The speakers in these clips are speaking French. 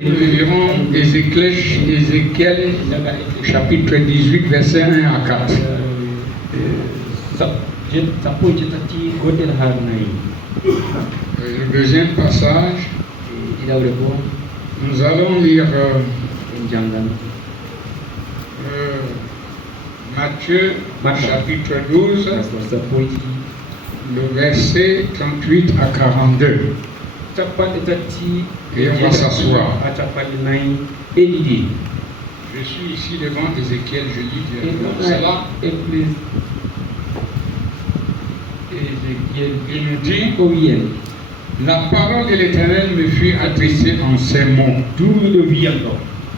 Nous lirons Ézéchiel chapitre 18, versets 1 à 4. Le deuxième passage, nous allons lire Matthieu chapitre 12, le verset 38 à 42. Et on va s'asseoir. Je suis ici devant Ézéchiel, je lis cela. Il nous dit, la parole de l'Éternel me fut adressée en ces mots.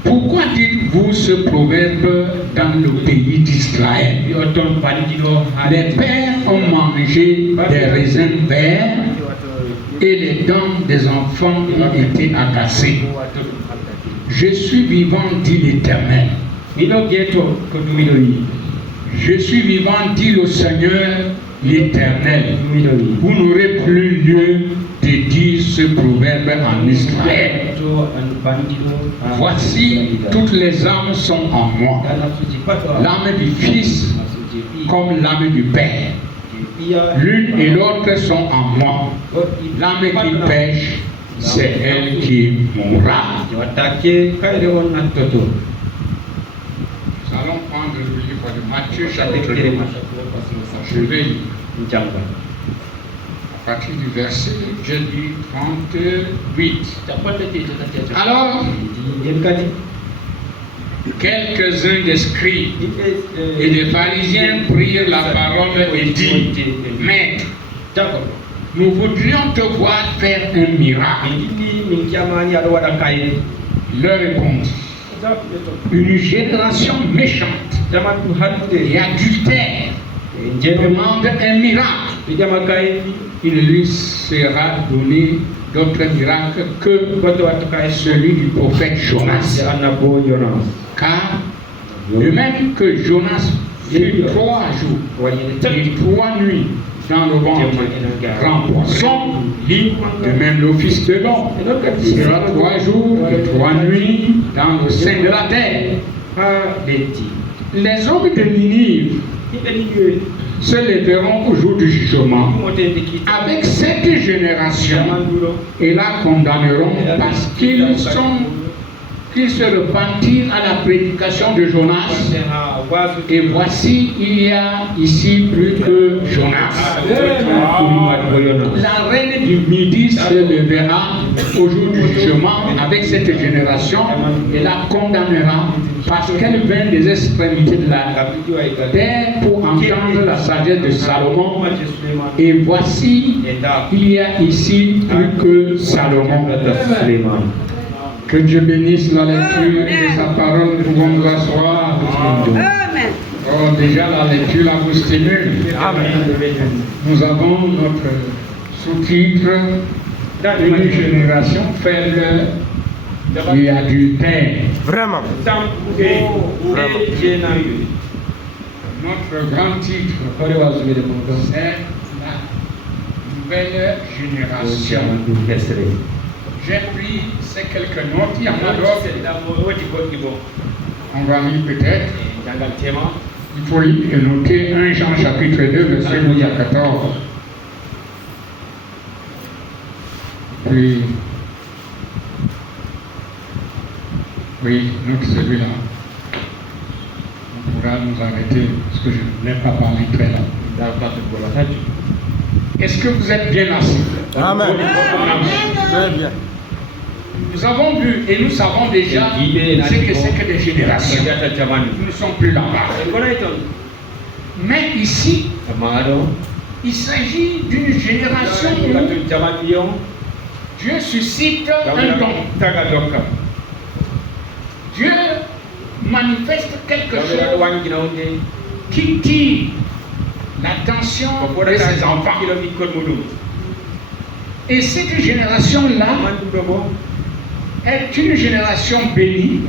Pourquoi dites-vous ce proverbe dans le pays d'Israël? Les pères ont mangé des raisins verts et les dents des enfants ont été agacées. Je suis vivant, dit l'Éternel. Je suis vivant, dit le Seigneur l'Éternel. Vous n'aurez plus lieu de dire ce proverbe en Israël. Voici, toutes les âmes sont en moi. L'âme du Fils comme l'âme du Père. L'une et l'autre sont en moi. L'âme qui pêche, c'est elle qui mourra. Nous allons prendre le livre de Matthieu chapitre 2. Je vais lire. À partir du verset, je dis 38. Alors, quelques-uns des scribes et des pharisiens prirent la parole et dirent, Maître, nous voudrions te voir faire un miracle. Il leur répondit, une génération méchante et adultère demande un miracle. Il lui sera donné d'autres miracles que celui du prophète Jonas. Car de même que Jonas fut 3 jours et 3 nuits dans le ventre grand poisson, de même le Fils de l'homme sera 3 jours et 3 nuits dans le sein de la terre. Les hommes de Ninive se lèveront au jour du jugement avec cette génération et la condamneront parce qu'ils se repentirent à la prédication de Jonas. Et voici, il y a ici plus que Jonas. La reine du Midi se lèvera au jour du jugement avec cette génération et la condamnera parce qu'elle vient des extrémités de la terre pour entendre la sagesse de Salomon. Et voici, il y a ici plus que Salomon. Que Dieu bénisse la lecture de sa parole. Nous pouvons nous asseoir. Amen. Oh, déjà la lecture la vous stimule. Amen. Nous avons notre sous-titre une génération faible et adultère. Vraiment. Notre grand titre, c'est la nouvelle génération. J'ai pris ces quelques notes, il y en a d'autres. On va lire peut-être. Il faut noter 1 Jean chapitre 2, verset 12 à 14. Puis, oui, note celui-là. On pourra nous arrêter parce que je n'ai pas parlé très là. Est-ce que vous êtes bien assis? Amen. Très bien. Nous avons vu et nous savons déjà ce que c'est que des générations. Nous ne sommes plus là-bas. Mais ici, il s'agit d'une génération où Dieu suscite un don. Dieu manifeste quelque chose qui tire l'attention de ses enfants. Et cette génération-là est une génération bénie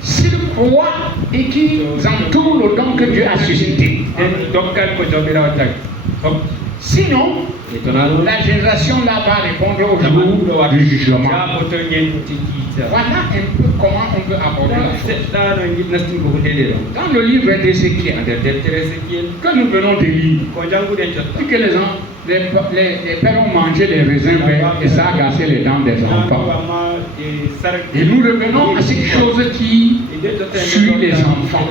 s'ils croient et qu'ils entourent le don que Dieu a suscité. Sinon, La génération là va répondre au jour du jugement. Voilà un peu comment on peut aborder la chose. Dans le livre d'Ézéchiel, que nous venons de lire, dit que les pères ont mangé les raisins verts et ça a cassé les dents des enfants. Et nous revenons à cette chose qui suit les enfants.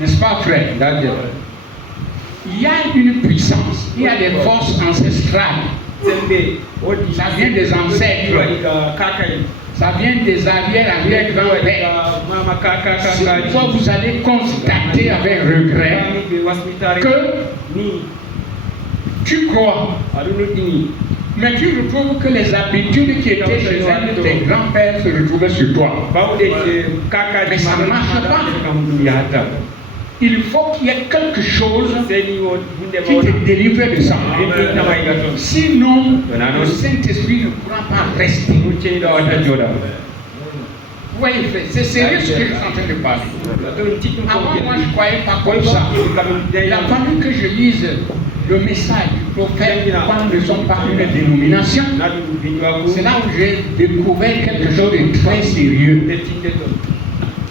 N'est-ce pas, frère? Il y a une puissance, il y a des forces ancestrales. Ça vient des ancêtres. Ça vient des arrière-arrière-grands-pères. Cette fois, vous allez constater avec regret que tu crois, mais tu retrouves que les habitudes qui étaient chez un de tes grands-pères se retrouvaient sur toi. Mais ça ne marche pas. Il faut qu'il y ait quelque chose qui te délivre de ça. Sinon, le Saint-Esprit ne pourra pas rester. Vous voyez, c'est sérieux ce que je suis en train de parler. Avant, moi, je ne croyais pas comme ça. Il a fallu que je lise le message du prophète quand nous ne sommes pas une dénomination. C'est là où j'ai découvert quelque chose de très sérieux.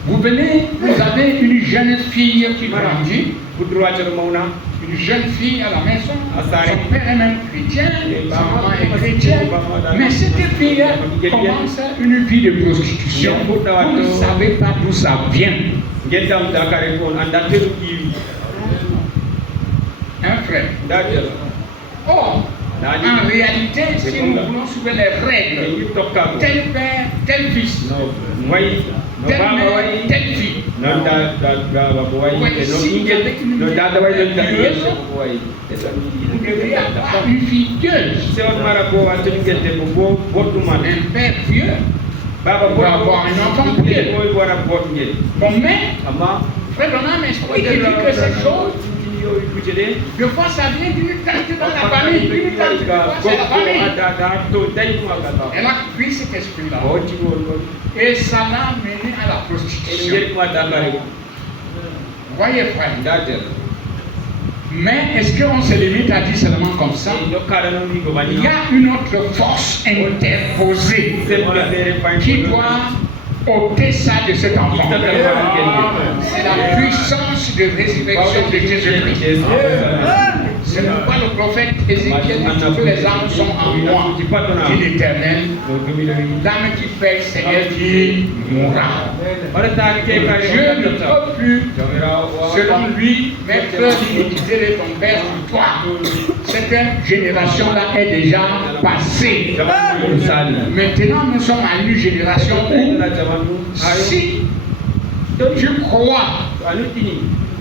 Vous venez, vous avez une jeune fille qui grandit, une jeune fille à la maison, son père est même chrétien, sa maman est chrétienne, mais cette fille commence une vie de prostitution. Vous ne savez pas d'où ça vient. Un frère. Or, en réalité, si nous voulons suivre les règles, tel père, tel fils, telle mère, telle fille. Si avec une mère pieuse, vous devriez avoir une fille pieuse. Un père pieux pour avoir un enfant pieux. Bon, mais, frère Branham explique que cette chose, des fois ça vient d'une tante dans la famille, d'une tante, c'est la famille. Elle a pris cet esprit-là. Et ça l'a mené à la prostitution. Voyez, frère. Mais est-ce qu'on se limite à dire seulement comme ça? Il y a une autre force interposée qui doit ôter ça de cet enfant. C'est la puissance de résurrection de Jésus-Christ. C'est pourquoi le prophète Ézéchiel dit que les âmes sont en moi, dit l'Éternel. L'âme qui fait, Seigneur, qui mourra. Dieu ne peut plus, selon lui, mettre l'iniquité de ton père sur toi. Cette génération-là est déjà passée. Maintenant, nous sommes à une génération où, si tu crois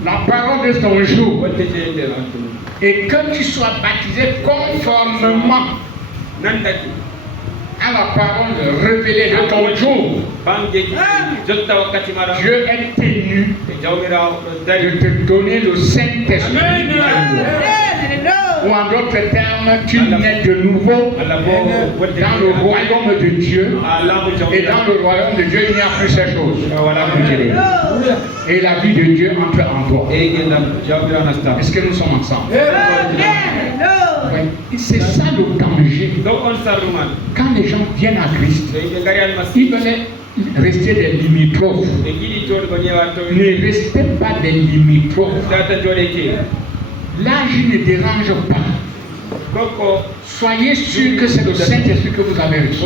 la parole de ton jour et que tu sois baptisé conformément à la parole révélée de ton jour, Dieu est tenu de te donner le Saint-Esprit. Ou en d'autres termes, tu nais de nouveau dans le royaume de Dieu. Et dans le royaume de Dieu, il n'y a plus ces choses. Et la vie de Dieu entre en toi. Est-ce que nous sommes ensemble? Oui. C'est ça le danger. Quand les gens viennent à Christ, ils veulent rester des limitrophes. Ne restez pas des limitrophes. L'âge ne dérange pas. Soyez sûr que c'est le Saint-Esprit que vous avez reçu.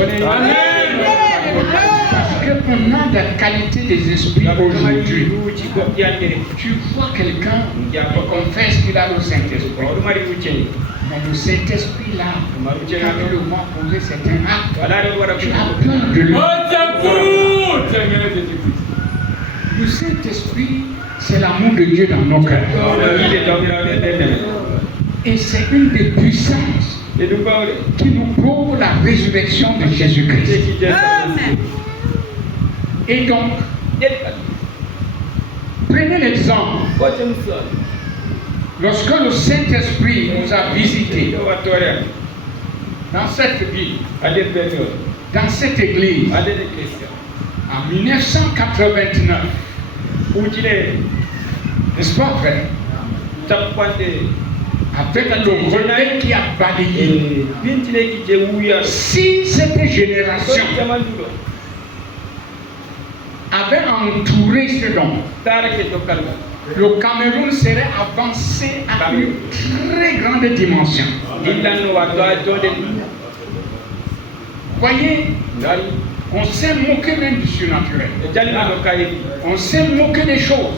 Parce qu'on a la qualité des esprits aujourd'hui. Tu vois quelqu'un qui confesse qu'il a le Saint-Esprit. Mais le Saint-Esprit là, quand tu le vois poser certains actes, tu as peur de lui. Le Saint-Esprit, c'est l'amour de Dieu dans nos cœurs. Et c'est une des puissances qui nous prouve la résurrection de Jésus-Christ. Et donc, prenez l'exemple. Lorsque le Saint-Esprit nous a visités dans cette ville, dans cette église, en 1989, n'est-ce pas vrai? avec le relais qui a balayé. Si cette génération avait entouré ce don, le Cameroun serait avancé à une très grande dimension. Voyez, on s'est moqué même du surnaturel. On s'est moqué des choses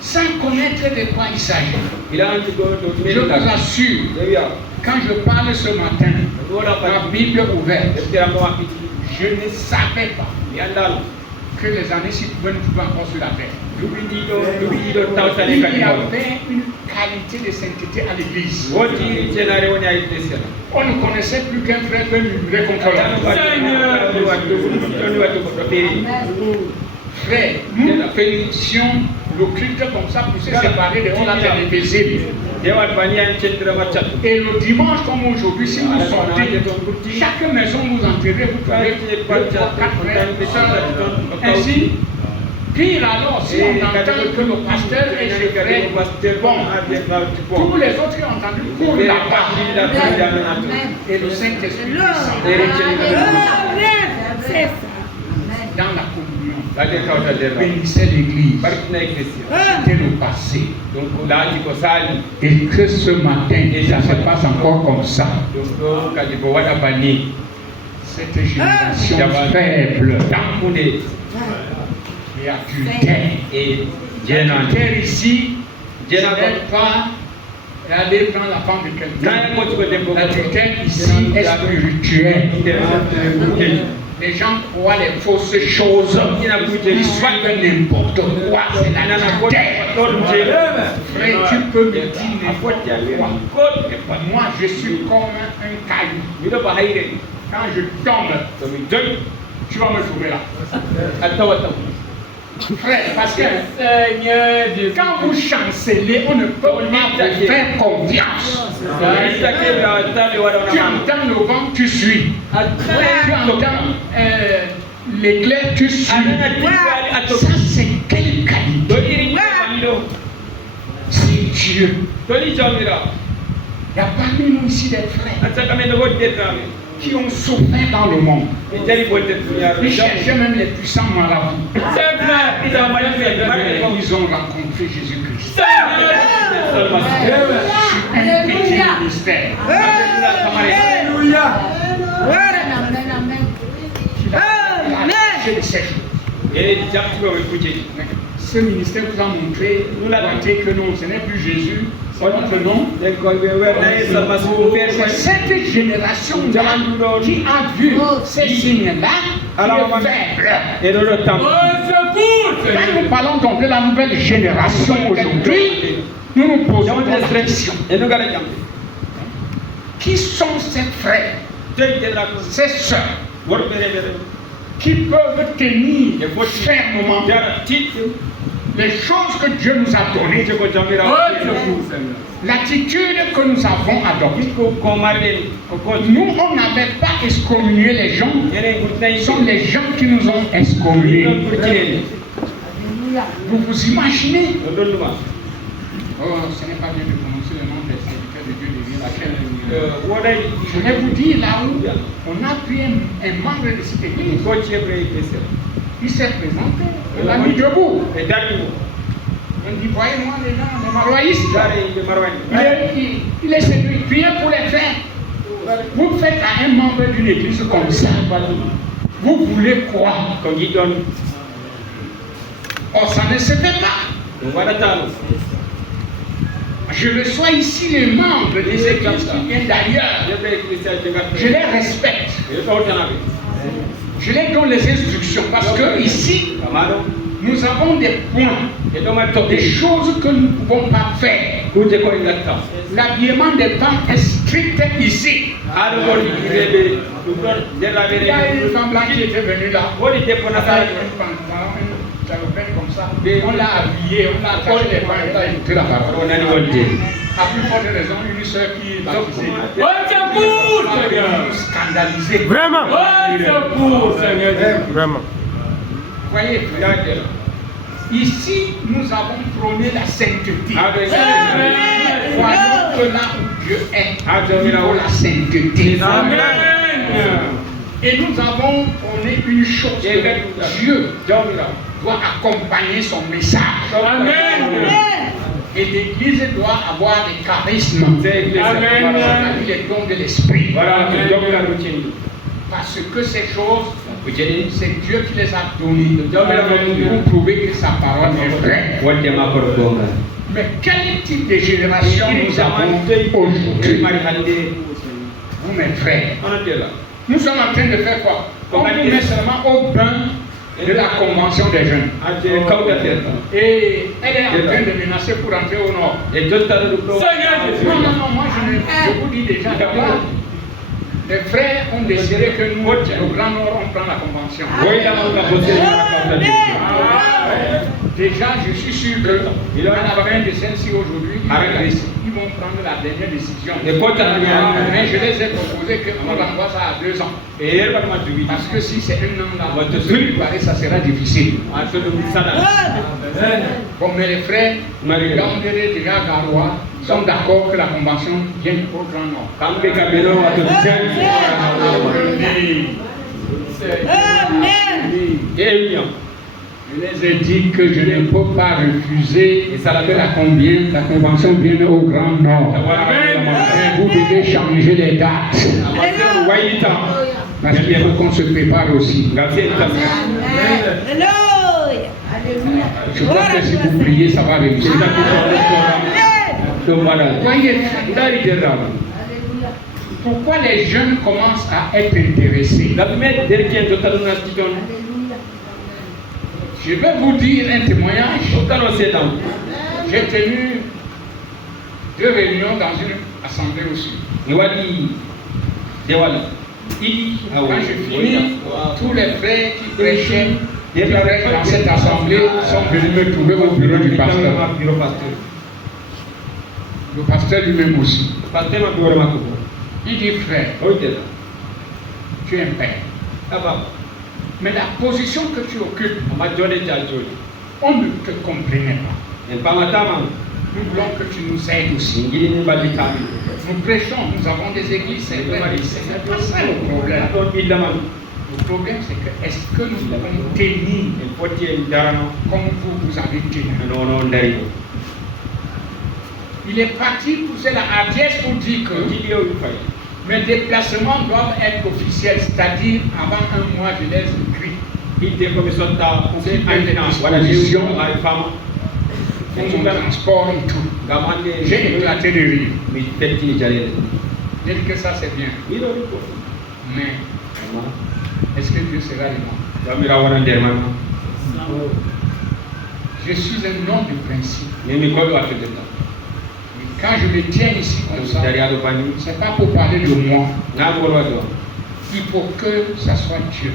sans connaître de quoi il s'agit. Je vous assure, quand je parle ce matin, la Bible ouverte, je ne savais pas que les années-ci ne pouvaient encore sur la terre. Il y avait une qualité de sainteté à l'église. On ne connaissait plus qu'un frère que nous réconfortons. Frère, nous bénissions le culte comme ça pour se séparer de la télévision. Et le dimanche comme aujourd'hui, si vous sortez, chaque maison vous entrerez, vous trouvez 2, 3, 4 frères, ainsi. Pire alors, si on entend que le pasteur est chez frère, bon, tous les autres qui ont entendu courent là-bas. Et le Saint-Esprit dans la communion, bénissait l'église. C'était le passé. Et que ce matin, ça se passe encore comme ça. Cette génération faible, et adultère. Et adultère ici, ce n'est pas aller prendre la femme de quelqu'un. L'adultère ici est spirituel. Les gens croient les fausses choses. Ils suivent n'importe quoi. C'est l'adultère. Frère, tu peux me dire n'importe quoi. Moi, je suis comme un caillou. Quand je tombe, tu vas me trouver là. Frère, parce que quand vous chancelez, on ne peut pas vous faire confiance. Tu entends le vent, tu suis. Tu entends l'éclair, tu suis. Ça, c'est quelle qualité? C'est Dieu. Il y a parmi nous ici des frères qui ont souffert dans le monde. Ils cherchaient même les puissants marabouts. Ils ont rencontré Jésus-Christ. Un petit ministère. Ce ministère vous a montré que non, ce n'est plus Jésus, c'est notre nom. C'est cette génération qui a vu ces signes-là, qui est faible. Quand nous parlons donc de la nouvelle génération aujourd'hui, nous nous posons des questions. Qui sont ces frères, ces sœurs, qui peuvent tenir fermement les choses que Dieu nous a données, l'attitude que nous avons adoptée. Nous, on n'avait pas excommunié les gens, ce sont les gens qui nous ont excommuniés. Vous vous imaginez? Oh, ce n'est pas bien de prononcer le nom des serviteurs de Dieu de laquelle je vais vous dire là où on a pris un membre de cette église. Il s'est présenté, on l'a mis debout. On dit, voyez-moi les gens, les maroïstes. Il est séduit, priez pour les faire. Vous faites à un membre d'une église comme ça. Vous voulez quoi? Oh, ça ne se fait pas. Je reçois ici les membres des églises qui viennent d'ailleurs. Je les respecte. Je les donne les instructions parce que ici, nous avons des points, des choses que nous ne pouvons pas faire. L'habillement des femmes est strict ici. Il y a une femme blanche qui était venue là. Comme ça. On l'a habillé, on l'a attaché les mains, on l'a écouté la parole. A plus forte raison, une soeur qui est baptisée. Scandalisée. Vraiment. Vraiment. Voyez, Ici, nous avons prôné la sainteté. Voyons que là où Dieu est, il faut la sainteté. Et nous avons prôné une chose, que Dieu doit accompagner son message. Et l'Église doit avoir des charismes, les dons de l'Esprit. Parce que ces choses, c'est Dieu qui les a données pour prouver que sa parole est vraie. Mais quel type de génération nous avons aujourd'hui? Vous, mes frères, nous sommes en train de faire quoi? On nous met seulement au bain de la convention des jeunes. Et elle est en train de menacer pour entrer au nord. Non, moi je vous dis déjà d'abord. Les frères ont décidé que nous, au Grand Nord, on prend la convention. Déjà, je suis sûr que à la fin de celle-ci aujourd'hui, ils vont prendre la dernière décision. Mais je les ai proposé qu'on renvoie ça à 2 ans. Parce que si c'est un an là, ça sera difficile. Bon, mais les frères, Gandéré, déjà Garoua, sont d'accord que la convention vienne au Grand Nord. Je les ai dit que je ne peux pas refuser et ça que la convention vienne au Grand Nord. Mais vous devez changer les dates. Parce qu'il faut qu'on se prépare aussi. Je crois que si vous priez, ça va réussir. Pourquoi les jeunes commencent à être intéressés? Je vais vous dire un témoignage. J'ai tenu 2 réunions dans une assemblée aussi. Quand je finis, tous les frères qui prêchaient dans cette assemblée sont venus me trouver au bureau du pasteur. Le pasteur lui-même aussi. Il dit, frère, tu es un père. Mais la position que tu occupes, on ne te comprenait pas. Nous voulons que tu nous aides aussi. Nous prêchons, nous avons des églises, c'est vrai, c'est pas ça le problème. Le problème, c'est que est-ce que nous pouvons tenir comme vous avez tenu? Il est parti pousser la hardiesse pour dire que mes déplacements doivent être officiels, c'est-à-dire avant 1 mois, je les écris. Mon transport et tout. J'ai éclaté de rire. Dire que ça c'est bien. Mais est-ce que Dieu sera de moi? Je suis un homme de principe. Quand je me tiens ici comme ça, ce n'est pas pour parler de moi. Il faut que ça soit Dieu.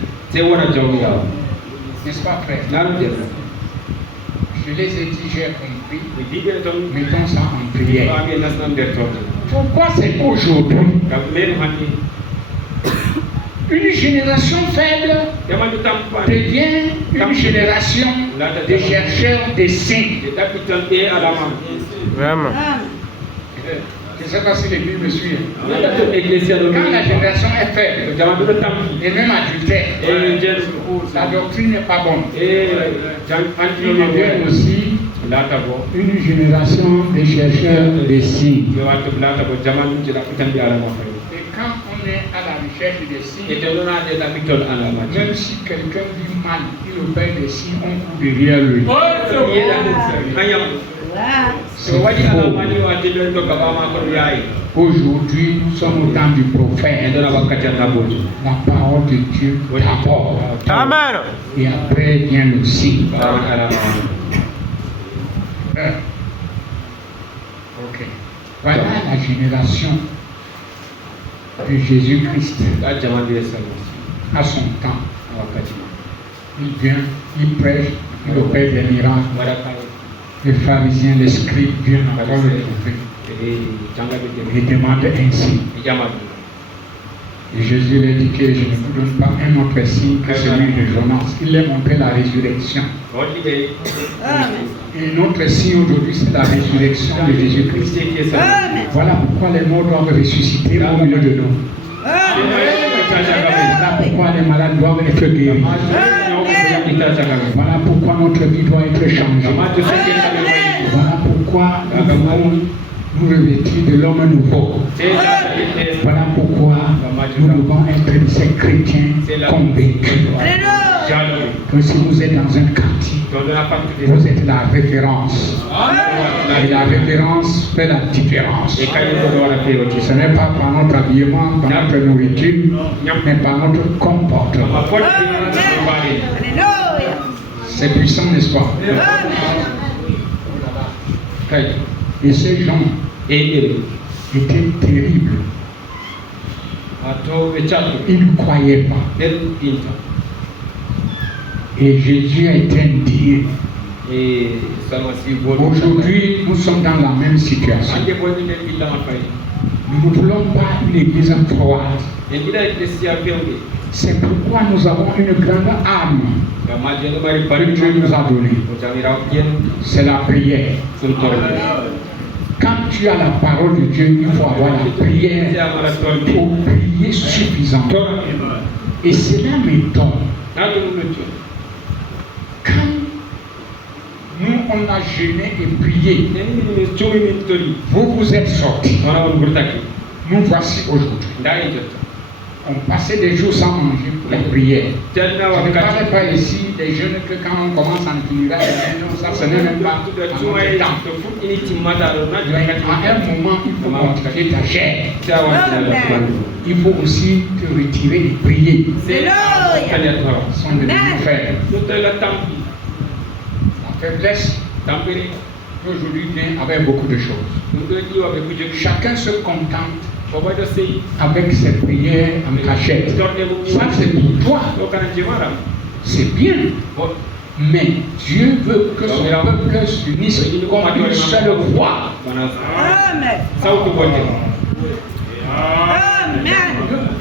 N'est-ce pas, frère? Je les ai dit, j'ai compris. Mettons ça en prière. Pourquoi c'est aujourd'hui? Une génération faible devient une génération de chercheurs de signes. Vraiment. Je ne sais pas si l'Église me suit. Quand la génération est faible, et même adultère, la doctrine n'est pas bonne. Il devient aussi une génération de chercheurs de signes. Et quand on est à la recherche des signes, même si quelqu'un vit mal, il opère des signes, on court derrière lui. Aujourd'hui, nous sommes au temps du prophète. La parole de Dieu d'abord. Amen. Et après vient le signe. Ok. Voilà la génération de Jésus-Christ. À son temps. Il vient, il prêche, il opère des miracles. Les pharisiens, les scribes viennent encore le trouver et demandent ainsi. Et Jésus lui a dit que je ne vous donne pas un autre signe que celui de Jonas. Il a montré la résurrection. Et notre signe aujourd'hui, c'est la résurrection de Jésus-Christ. Voilà pourquoi les morts doivent ressusciter au milieu de nous. Voilà pourquoi les malades doivent être guéris. Voilà pourquoi notre vie doit être changée. Voilà pourquoi nous devons nous revêtir de l'homme nouveau. Voilà pourquoi nous devons être ces chrétiens convaincus que si vous êtes dans un quartier, vous êtes la référence. Et la référence fait la différence. Ce n'est pas par notre habillement, par notre nourriture, mais par notre comportement. C'est puissant, n'est-ce pas? Et ces gens étaient terribles. Ils ne croyaient pas. Et Jésus a été indigné. Aujourd'hui, nous sommes dans la même situation. Nous ne voulons pas une église froide. C'est pourquoi nous avons une grande arme que Dieu nous a donnée. C'est la prière. Quand tu as la parole de Dieu, il faut avoir la prière pour prier suffisamment. Et c'est la méthode. Quand nous, on a jeûné et prié, vous êtes sortis. Nous voici aujourd'hui. On passait des jours sans manger pour la prière. Je ne parlais pas ici des jeunes que quand on commence en finira, ça ce n'est même pas en même temps. À un moment, il faut contrôler ta chair. Il faut aussi te retirer et prier. Sont devenus faibles. La faiblesse aujourd'hui vient avec beaucoup de choses. Chacun se contente avec ses prières en cachette. Ça c'est pour toi. C'est bien. Mais Dieu veut que son peuple s'unisse comme une seule voix. Amen.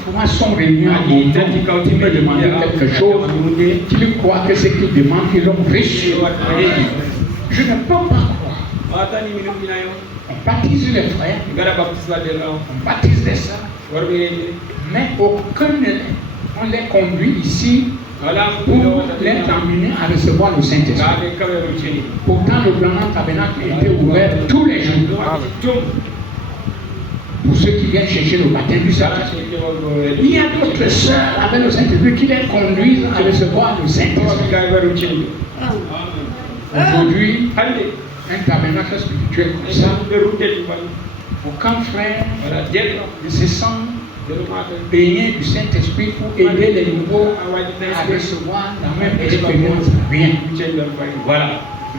Toi, son réunion à mon nom, il me demandait quelque chose, qu'il croit que ce qu'il demande, ils l'ont reçu. Je ne peux pas croire. On baptise les frères, on baptise les sœurs, mais aucun on les conduit ici pour les amener à recevoir le Saint-Esprit. Pourtant, le grand tabernacle était ouvert tous les jours. Pour ceux qui viennent chercher le baptême du Saint-Esprit. Il y a d'autres sœurs avec le Saint-Esprit qui les conduisent à recevoir le Saint-Esprit. Aujourd'hui, un tabernacle spirituel comme ça, aucun frère ne se sent baigné du Saint-Esprit pour aider les nouveaux à recevoir la même expérience. Rien. Voilà.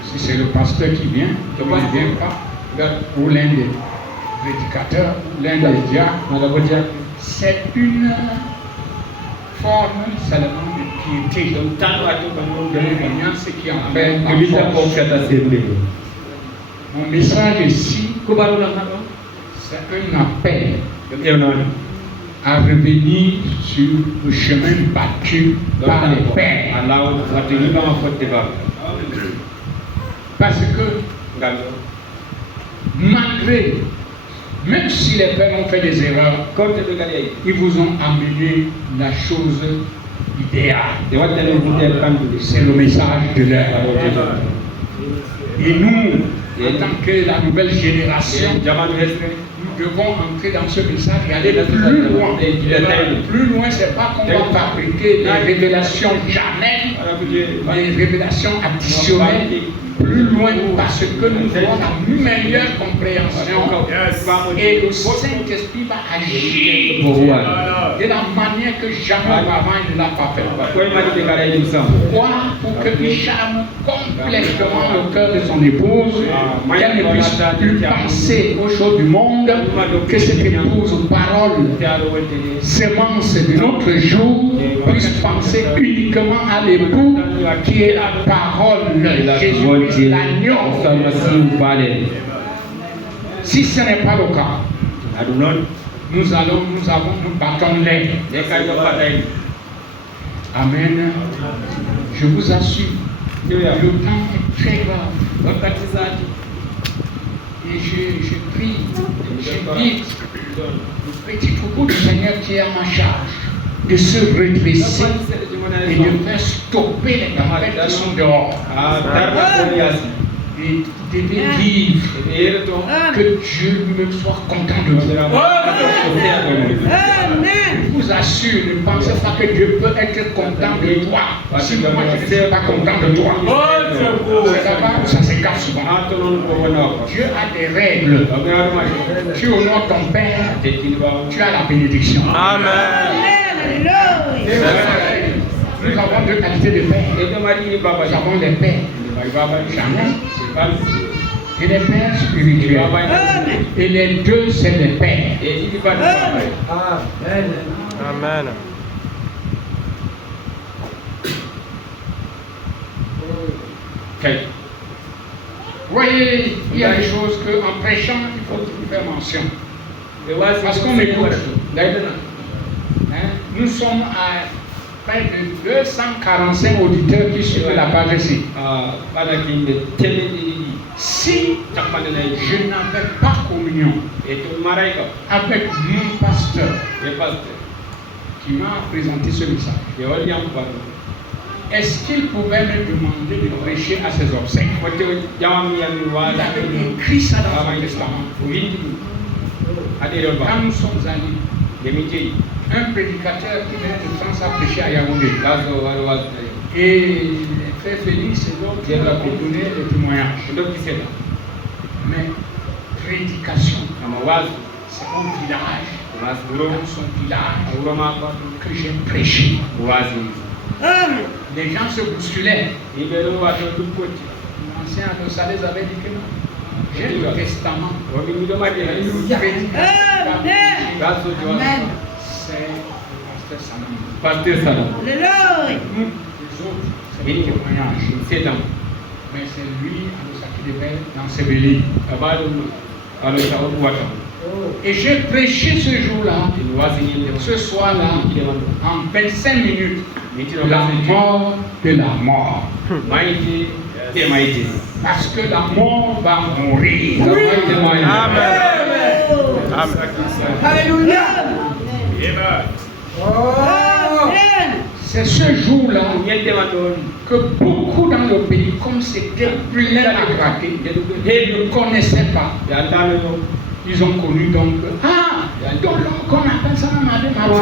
Si c'est le pasteur qui vient, il ne vient pas, ou l'un des prédicateurs, l'un des diacres, c'est une forme seulement de piété. Ce qui en fait la force. Mon message ici, c'est un appel à revenir sur le chemin battu par les pères. Parce que, malgré, même si les pères ont fait des erreurs, ils vous ont amené la chose idéale. C'est le message de l'heure. Et nous, en tant que la nouvelle génération, nous devons entrer dans ce message et aller plus loin. Plus loin, ce n'est pas qu'on va fabriquer des révélations jamais, des révélations additionnelles. Plus loin, parce que nous avons la meilleure compréhension et le Saint-Esprit va agir de la manière que jamais avant il ne l'a pas fait. Pourquoi? Pour qu'il charme complètement le cœur de son épouse, qu'elle ne puisse plus penser aux choses du monde, que cette épouse, parole, sémence de notre jour, puisse penser uniquement à l'époux qui est la parole, Jésus. L'agneau. Si ce n'est pas le cas, nous battons l'air. Amen. Je vous assure, le temps est très grave. Et je prie, je dis, le petit troupeau du Seigneur qui est à ma charge, de se redresser et de faire stopper les tempêtes qui sont dehors. Et de vivre que Dieu me soit content de vous. Je vous assure, ne pensez pas que Dieu peut être content de toi si moi je ne suis pas content de toi. C'est là-bas où ça s'écarte souvent. Dieu a des règles. Tu honores ton Père, tu as la bénédiction. Amen. Nous avons deux qualités de père. Nous avons les pères jamais et les pères spirituels. Et les deux, c'est les pères. Amen. Vous voyez, il y a des choses qu'en prêchant, il faut faire mention. Parce qu'on m'écoute. Nous sommes à près de 245 auditeurs qui suivent la page ici. Si je n'avais pas communion avec mon pasteur qui m'a présenté ce message, est-ce qu'il pouvait me demander de prêcher à ses obsèques? Il avait écrit ça dans son testament. Quand nous sommes allés, un prédicateur qui vient de France a prêché à Yaoundé. Et frère Félix et l'autre qui a donné le témoignage. Mais prédication, c'est mon village. Dans son village, que j'ai prêché. Les gens se bousculaient. L'ancien Adosales avait dit que non. J'ai le testament. C'est pasteur Salam. Nous, les autres, c'est le témoignage. Mais c'est lui, qui devait l'ensevelir. Et j'ai prêché ce jour-là, ce soir-là, en 25 minutes, la mort de la mort. Parce que la mort va mourir. Amen. Amen. Alléluia. C'est ce jour-là que beaucoup dans le pays, comme c'était plein à craquer, ne connaissaient pas. Ils ont connu donc, donc qu'on appelle ça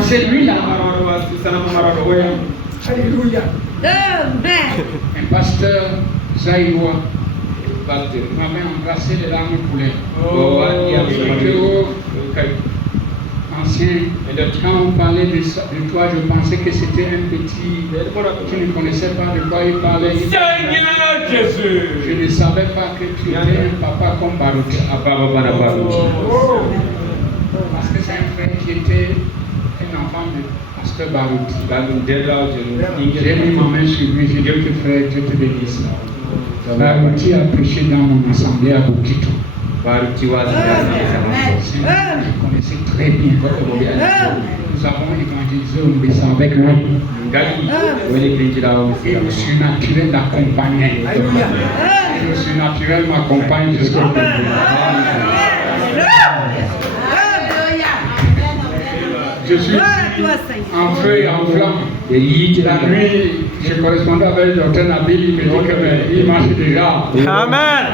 c'est lui-là. Alléluia. Un pasteur Zaïwa m'avait embrassé les larmes coulaient. Ancien, quand on parlait de toi, je pensais que c'était un petit qui ne connaissait pas de quoi il parlait. Seigneur Jésus! Je ne savais pas que tu étais un papa comme Baruch. Parce que c'est un frère qui était un enfant de pasteur Baruch. J'ai mis ma main sur lui, j'ai dit que frère, Dieu te bénisse. Baruch a prêché dans mon assemblée à Bukito. Je connaissais très bien. Nous avons évangélisé au Mbessa avec lui. Et le surnaturel l'accompagnait. Le surnaturel m'accompagne jusqu'au bout. Je suis en feu et en flamme. La nuit, je correspondais avec le docteur Nabil, il me dit qu'il marche déjà. Amen.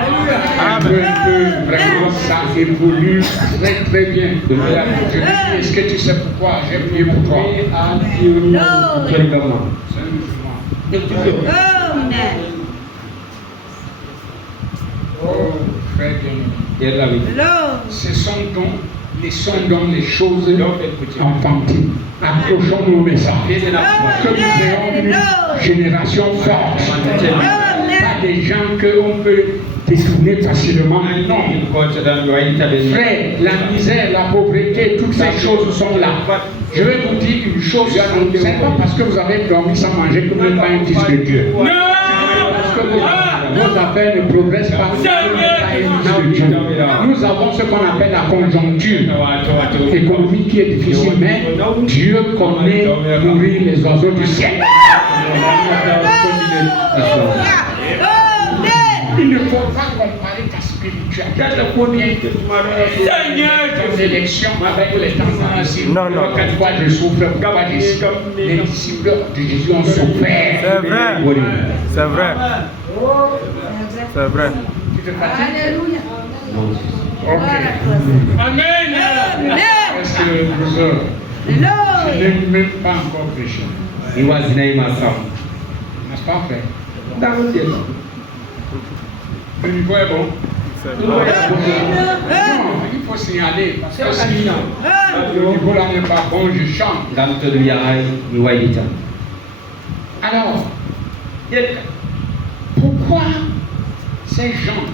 Vraiment, ça évolue très très bien. Je lui dis, est-ce que tu sais pourquoi j'ai prié pour toi? C'est un musulman. Oh, frère bien-aimé. Laissons donc les choses enfantines. Accrochons-nous au message. Que nous ayons une génération forte. Pas des gens qu'on peut détourner facilement. Non. Frère, la misère, la pauvreté, toutes ces choses sont là. Je vais vous dire une chose. Ce n'est pas parce que vous avez dormi sans manger que vous n'êtes pas un fils de Dieu. Parce que nos affaires ne progressent pas. Nous avons ce qu'on appelle la conjoncture économique qui est difficile, mais Dieu connaît nourrir les oiseaux du ciel. Il ne faut pas comparer ta spiritualité ton élection avec les tendances. Non, non. Pourquoi je souffre, pourquoi je souffre. Les disciples de Jésus ont souffert. C'est vrai. C'est vrai. C'est vrai. Tu te fatigues? Alléluia. Ok. Amen. Est-ce que le professeur, je n'ai même pas encore prêché? N'est-ce pas, frère? Le niveau est bon. C'est Non, vrai. il faut signaler. Parce que si le niveau là n'est pas bon, je chante. Alors, pourquoi ces gens,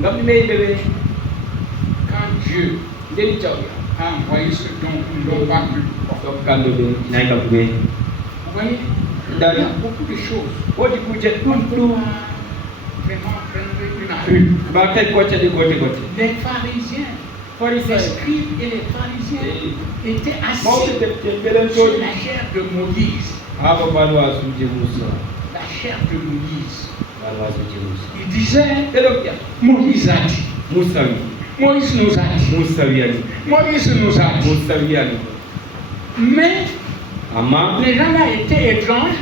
quand Dieu a envoyé ce don, ils ne l'ont pas pu porter? Vous voyez, il y a beaucoup de choses. On peut vraiment prendre une rue. Les pharisiens, les scribes et les pharisiens étaient assis sur la chair de Moïse. La chair de Moïse. Il disait, Moïse a dit. Moïse nous a dit. Moïse nous a dit. Mais les gens là étaient étranges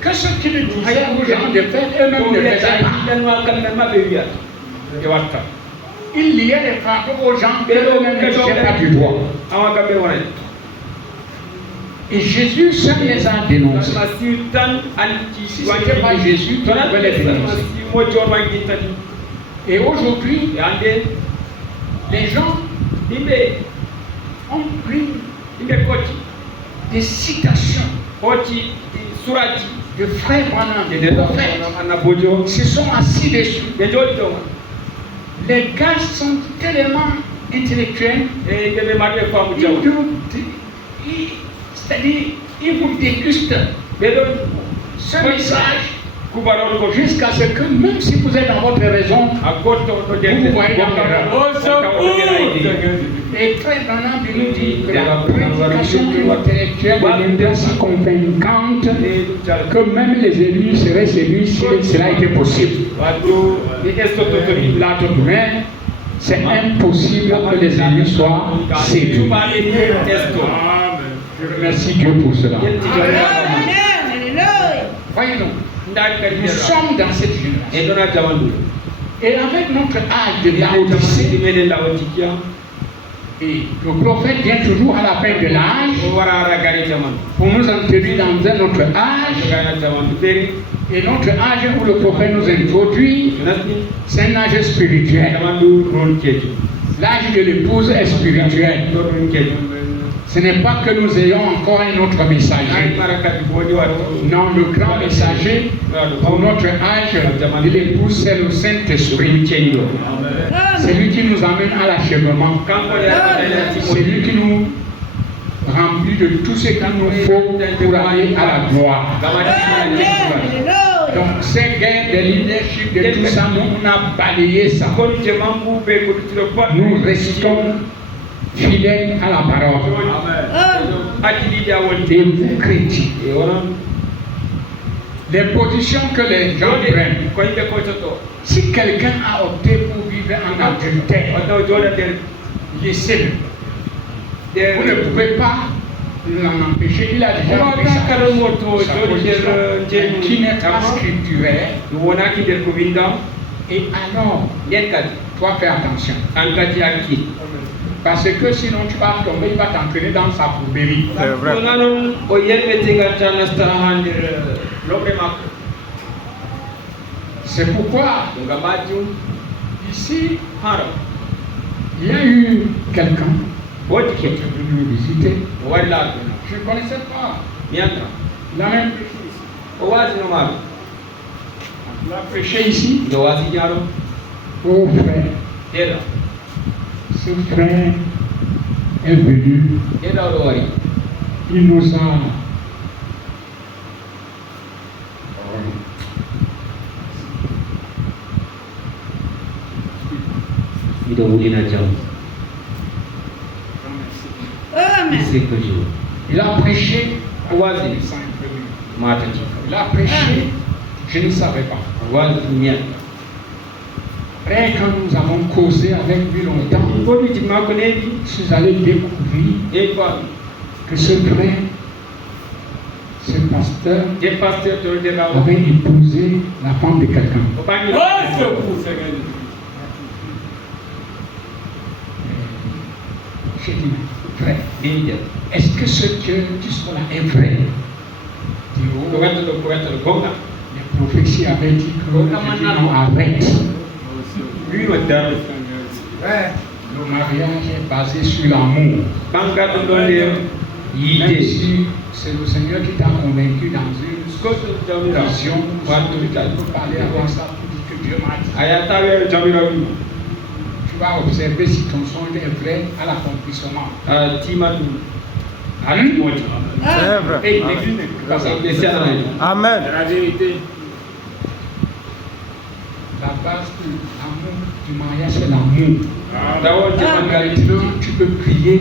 que ce qu'ils disaient aux gens de faire, eux-mêmes ne faisaient pas. Ils liaient les fardeaux aux gens et eux-mêmes ne touchaient pas du doigt. Et Jésus seul les a dénoncés. Si ce n'était pas Jésus, tu pouvais les dénoncer. Et aujourd'hui, les gens ont pris des citations de frères Branham, des prophètes, se sont assis dessus. Les gars sont tellement intellectuels, c'est-à-dire ils vous dégustent ce message jusqu'à ce que même si vous êtes dans votre raison, vous voyez dans l'erreur. Au secours. Et Frère Branham nous dit que la prédication intellectuelle deviendra si convaincante que même les élus seraient séduits si cela était possible. Mais c'est impossible que les élus soient séduits. Je remercie Dieu pour cela. Voyez-nous, nous sommes dans cette génération. Et avec notre âge de Laodicée, et le prophète vient toujours à la fin de l'âge pour nous introduire dans un autre âge. Et notre âge où le prophète nous introduit, c'est un âge spirituel. L'âge de l'épouse est spirituel. Ce n'est pas que nous ayons encore un autre messager. Non, le grand messager pour notre âge de l'épouse, c'est le Saint-Esprit. C'est lui qui nous amène à l'achèvement. C'est lui qui nous remplit de tout ce qu'il nous faut pour aller à la gloire. Donc, ces guerres de leadership, de tout ça, on a balayé ça. Nous restons fidèles à la parole. Et vous chrétiens, les positions que les gens prennent, si quelqu'un a opté pour vivre en adultère, laissez-le. Vous ne pouvez pas l'en empêcher. Il a déjà pris sa position qui n'est pas scripturaire. Et alors, toi fais attention. Parce que sinon tu vas tomber, il va t'entraîner dans sa fourberie. C'est vrai. C'est pourquoi ici, il y a eu quelqu'un qui est venu nous visiter. Je ne connaissais pas. Il a même prêché ici. Oh frère, ce frère est venu. Il nous a Amen. Il a prêché. Il a prêché. Je ne savais pas. Après, quand nous avons causé avec lui longtemps, je suis allé découvrir que ce frère, ce pasteur, avait épousé la femme de quelqu'un. J'ai dit, frère, est-ce que ce Dieu qui soit là est vrai? Les prophéties avaient dit que non, arrête. Le mariage est basé sur l'amour. Même si c'est le Seigneur qui t'a convaincu dans une situation, tu peux parler avec ça pour dire que Dieu m'a dit. Tu vas observer si ton songe est vrai à l'accomplissement. C'est vrai. Et l'église n'est plus comme ça. Amen. La base de l'amour du mariage, c'est l'amour. Maintenant, tu peux prier.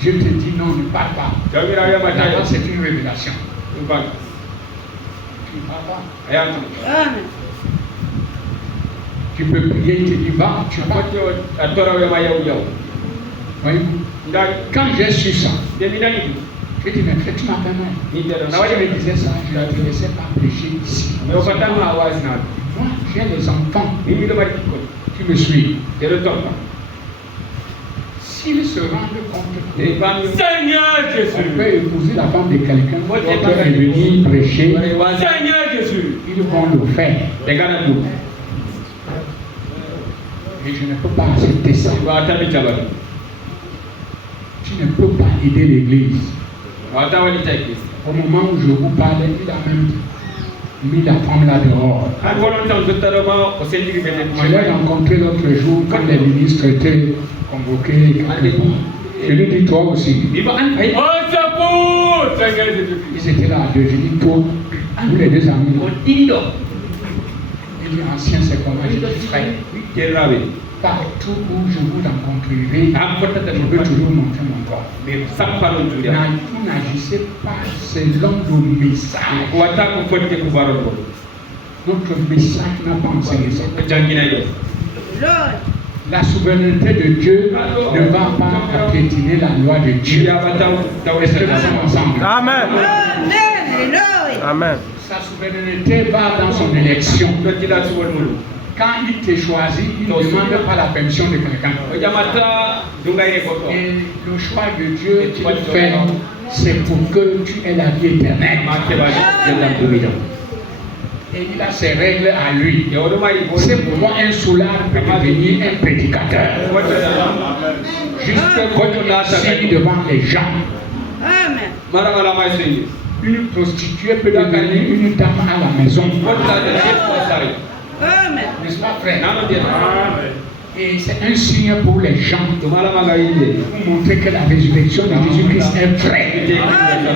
Dieu te dit non, ne parle pas. D'abord, c'est une révélation. Tu ne parles pas. Amen. Tu peux prier, il te dit va, tu parles. Voyez-vous? Quand j'ai su ça, j'ai dit mais frère, tu m'appelles moi. Si je me disais ça, je ne te laissais pas prêcher ici. Moi, j'ai les enfants qui me suivent. S'ils se rendent compte que Seigneur on Jésus. peut épouser la femme de quelqu'un, on peut venir prêcher, Seigneur Jésus. ils vont le faire. Et je ne peux pas accepter ça. Tu ne peux pas aider l'église. Au moment où je vous parlais, il a même mis la femme là dehors. Je l'ai rencontré l'autre jour quand les ministres étaient convoqués quelque part. Je lui ai dit toi aussi. Au secours, Seigneur Jésus. Ils étaient là à deux. Je dis toi, vous les deux amis. Il dit ancien, c'est comment? Je dis frère. Partout où je vous rencontrerai, je veux toujours montrer mon corps. Vous n'agissez pas selon le message. Notre message n'a pas enseigné ça. Lord. La souveraineté de Dieu ne va pas piétiner la loi de Dieu. Est-ce que nous sommes ensemble? Amen. Amen. Lord. Amen. Sa souveraineté va dans son élection. Quand il te choisit, il ne demande pas la permission de quelqu'un. Et le choix de Dieu qu'il fait, c'est pour que tu aies la vie éternelle. Et il a ses règles à lui. C'est pourquoi un soulard peut devenir un prédicateur. Juste que tu devant les gens. Amen. Une prostituée peut devenir une dame à la maison. Amen. N'est-ce pas, frère? Et c'est un signe pour les gens pour montrer que la résurrection de Jésus-Christ est vraie.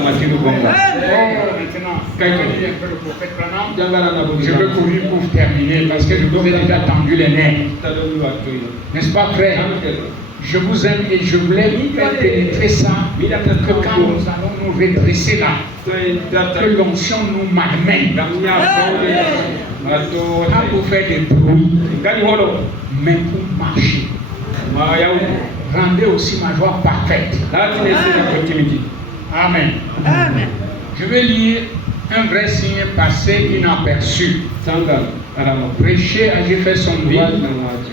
Maintenant, quelqu'un dit un peu le prophète Branham, je veux courir pour terminer parce que je vous ai déjà tendu les nerfs. N'est-ce pas, frère? Je vous aime et je voulais faire pénétrer ça, que quand nous allons nous redresser là, que l'onction nous malmène. Pas pour faire des bruits, mais pour marcher. Rendez aussi ma joie parfaite. Amen. Amen. Je vais lire un vrai signe passé inaperçu. Prêché à Jeffersonville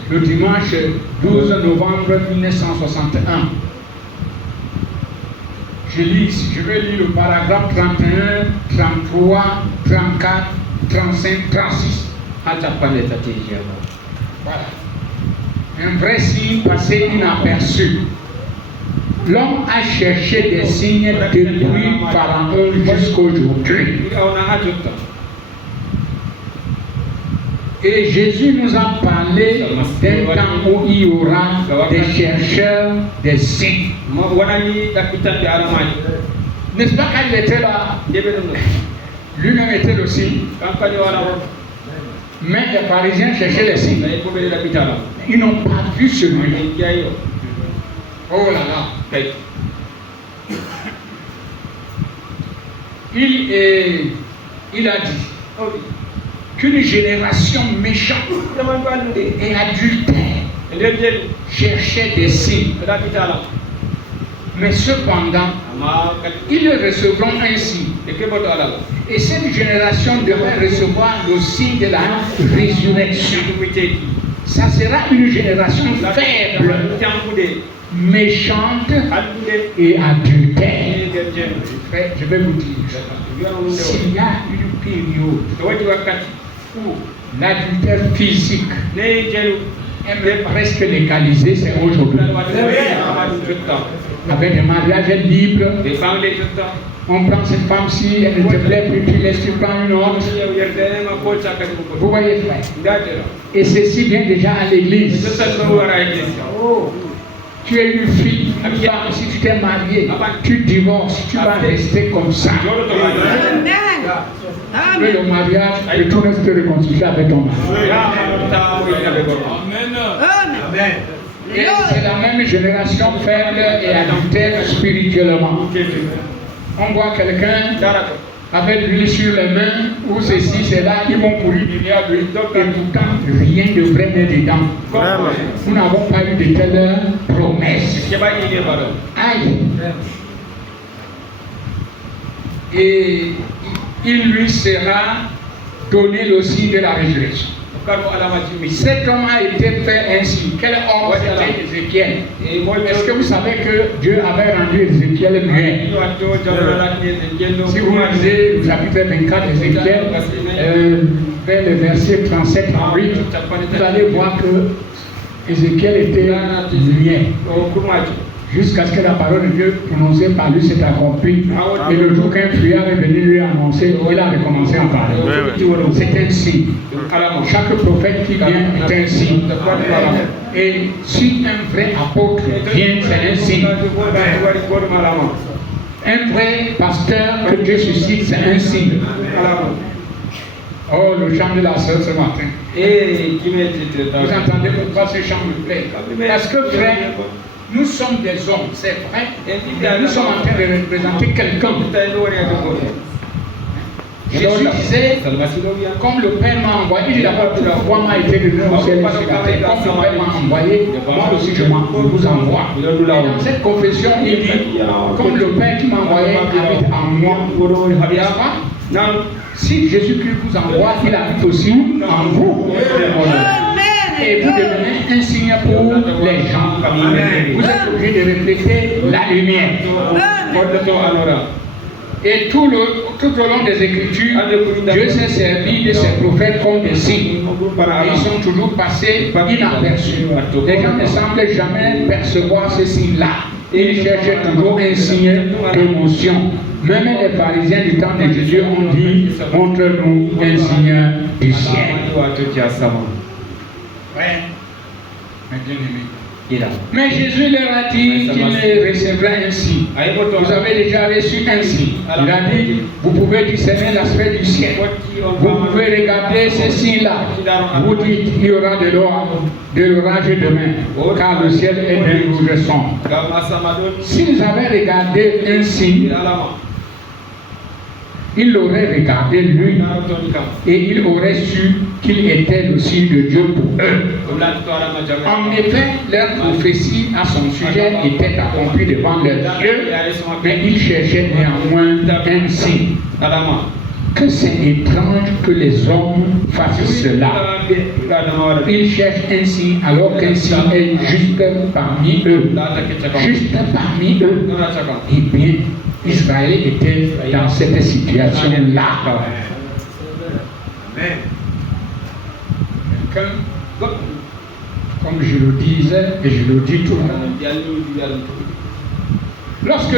le dimanche 12 novembre 1961. Je lis ici, je vais lire le paragraphe 31, 33, 34, 35, 36. Voilà. Un vrai signe passé inaperçu. L'homme a cherché des signes depuis Pharaon jusqu'aujourd'hui. Et Jésus nous a parlé d'un temps où il y aura des chercheurs des signes. N'est-ce pas quand il était là? Lui-même était le signe. Mais les pharisiens cherchaient les signes. ils n'ont pas vu celui. Oh là là. Il a dit qu'une génération méchante et adultère cherchait des signes. Mais cependant, ils recevront un signe. Et cette génération devrait recevoir le signe de la résurrection. Ça sera une génération faible, méchante et adultère. Frère, je vais vous dire, s'il y a une période où l'adultère physique est presque légalisé, c'est aujourd'hui. Avec des mariages libres, on prend cette femme-ci, elle ne te plaît plus, tu laisses, tu prends une autre. Vous voyez, frère. Et ceci vient déjà à l'église. Oh. Tu es une fille, une femme, si tu t'es marié, tu divorces, tu vas rester comme ça. Mais le mariage, et tout reste réconcilié avec ton mari. Amen. Et c'est la même génération faible et adultère spirituellement. On voit quelqu'un avec l'huile sur les mains, ou ceci, c'est là, ils vont courir derrière lui, et pourtant rien de vrai n'est dedans. Nous n'avons pas eu de telles promesses. Aïe! Et il lui sera donné le signe de la résurrection. Cet homme a été fait ainsi. Quel homme c'était Ézéchiel? Est-ce que vous savez que Dieu avait rendu Ézéchiel muet? Si vous lisez le chapitre 24 d'Ézéchiel, vers le verset 37 en 8, vous allez voir que Ézéchiel était muet. Jusqu'à ce que la parole de Dieu prononcée par lui s'est accomplie. Et le jour qu'un fuyard est venu lui annoncer, il a recommencé à parler. C'est un signe. Alors, chaque prophète qui vient est un signe. Et si un vrai apôtre vient, c'est un signe. Un vrai pasteur que Dieu suscite, c'est un signe. Oh, le chant de la sœur ce matin. Vous entendez pourquoi ce chant me plaît? Parce que, frère, nous sommes des hommes, c'est vrai. Nous sommes en train de représenter quelqu'un. Jésus disait, comme le Père m'a envoyé, il dit d'abord que la foi m'a été donnée au ciel et sur la terre. Comme le Père m'a envoyé, moi aussi je vous envoie. Et dans cette confession, il dit, comme le Père qui m'a envoyé habite en moi, n'est-ce pas? Si Jésus-Christ vous envoie, il habite aussi en vous. Et vous devenez un signe pour les gens. Vous êtes obligé de refléter la lumière. Et tout au long des Écritures, Dieu s'est servi de ses prophètes comme des signes. Et ils sont toujours passés inaperçus. Les gens ne semblent jamais percevoir ce signe-là. Ils cherchaient toujours un signe d'émotion. Même les pharisiens du temps de Jésus ont dit, montre-nous un signe du ciel. Ouais. Mais bien aimé. Mais Jésus leur a dit qu'il recevrait un signe. Vous avez déjà reçu un signe. Il a dit, vous pouvez discerner l'aspect du ciel. Vous pouvez regarder ce signe-là. Vous dites, il y aura de l'orage demain, car le ciel est d'un rouge sombre. S'ils avaient regardé un signe, il l'aurait regardé lui et il aurait su qu'il était le signe de Dieu pour eux. En effet, leur prophétie à son sujet était accomplie devant leurs yeux, mais ils cherchaient néanmoins un signe. Que c'est étrange que les hommes fassent cela. Ils cherchent un signe alors qu'un signe est juste parmi eux. Juste parmi eux. Eh bien, Israël était dans cette situation-là. Comme je le disais et je le dis tout le monde, lorsque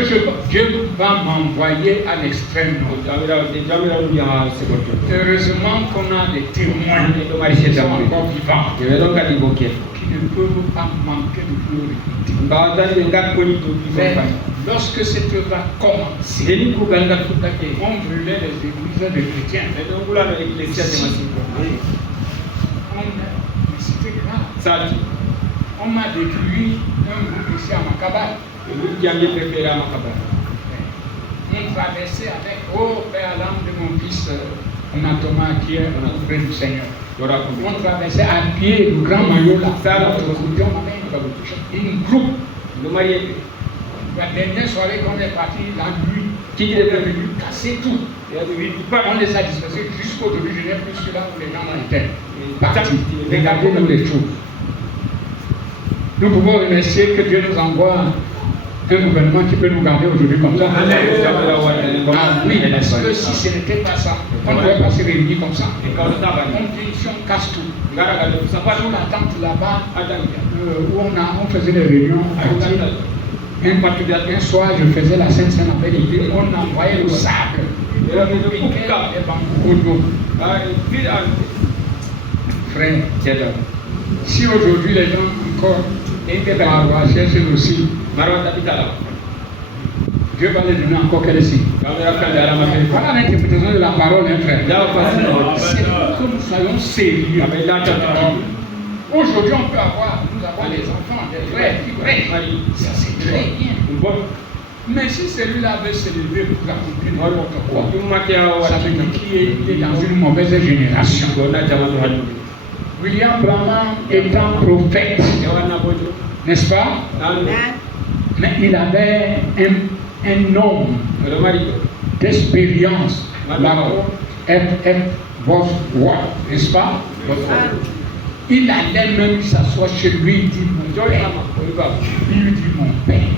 Dieu va m'envoyer à l'extrême nord, heureusement qu'on a des témoins qui sont encore vivants, qui ne peuvent pas manquer de glorifier. Lorsque cette œuvre a commencé, on brûlait les églises de chrétiens. C'était grave. Sati. On m'a détruit un groupe ici à Makaba. On traversait avec, oh Père, l'âme de mon fils Thomas qui est auprès du Seigneur. On traversait à pied le grand maillot là. On avait une groupe. La dernière soirée qu'on est parti, la nuit, qui est venu casser tout. On les a dispersés jusqu'aujourd'hui. Je n'ai plus celui-là où les gens étaient partis. Regardez-nous les choses. Nous pouvons remercier que Dieu nous envoie un gouvernement qui peut nous garder aujourd'hui comme ça. Ah oui, parce que si ce n'était pas ça, on ne pourrait pas se réunir comme ça. On vient ici, on casse tout. Sous la tente là-bas, où on faisait des réunions. Un soir, je faisais la Sainte-Seine avec l'idée, on envoyait le sable. Frère, si aujourd'hui les gens encore cherchent aussi, Dieu va les donner encore quel signe. Voilà l'interprétation de la parole, hein, frère. C'est pour que nous soyons sérieux. Aujourd'hui, on peut avoir, nous avons des enfants, des frères qui prêchent. Ça, c'est très bien. Mais si celui-là veut se lever pour accomplir n'importe quoi, ça veut dire qu'il est dans une mauvaise génération. William Branham étant prophète, n'est-ce pas? Mais il avait un nom d'expérience. F. Bosworth, n'est-ce pas? Il allait même s'asseoir chez lui, il dit mon père. Il lui dit mon père.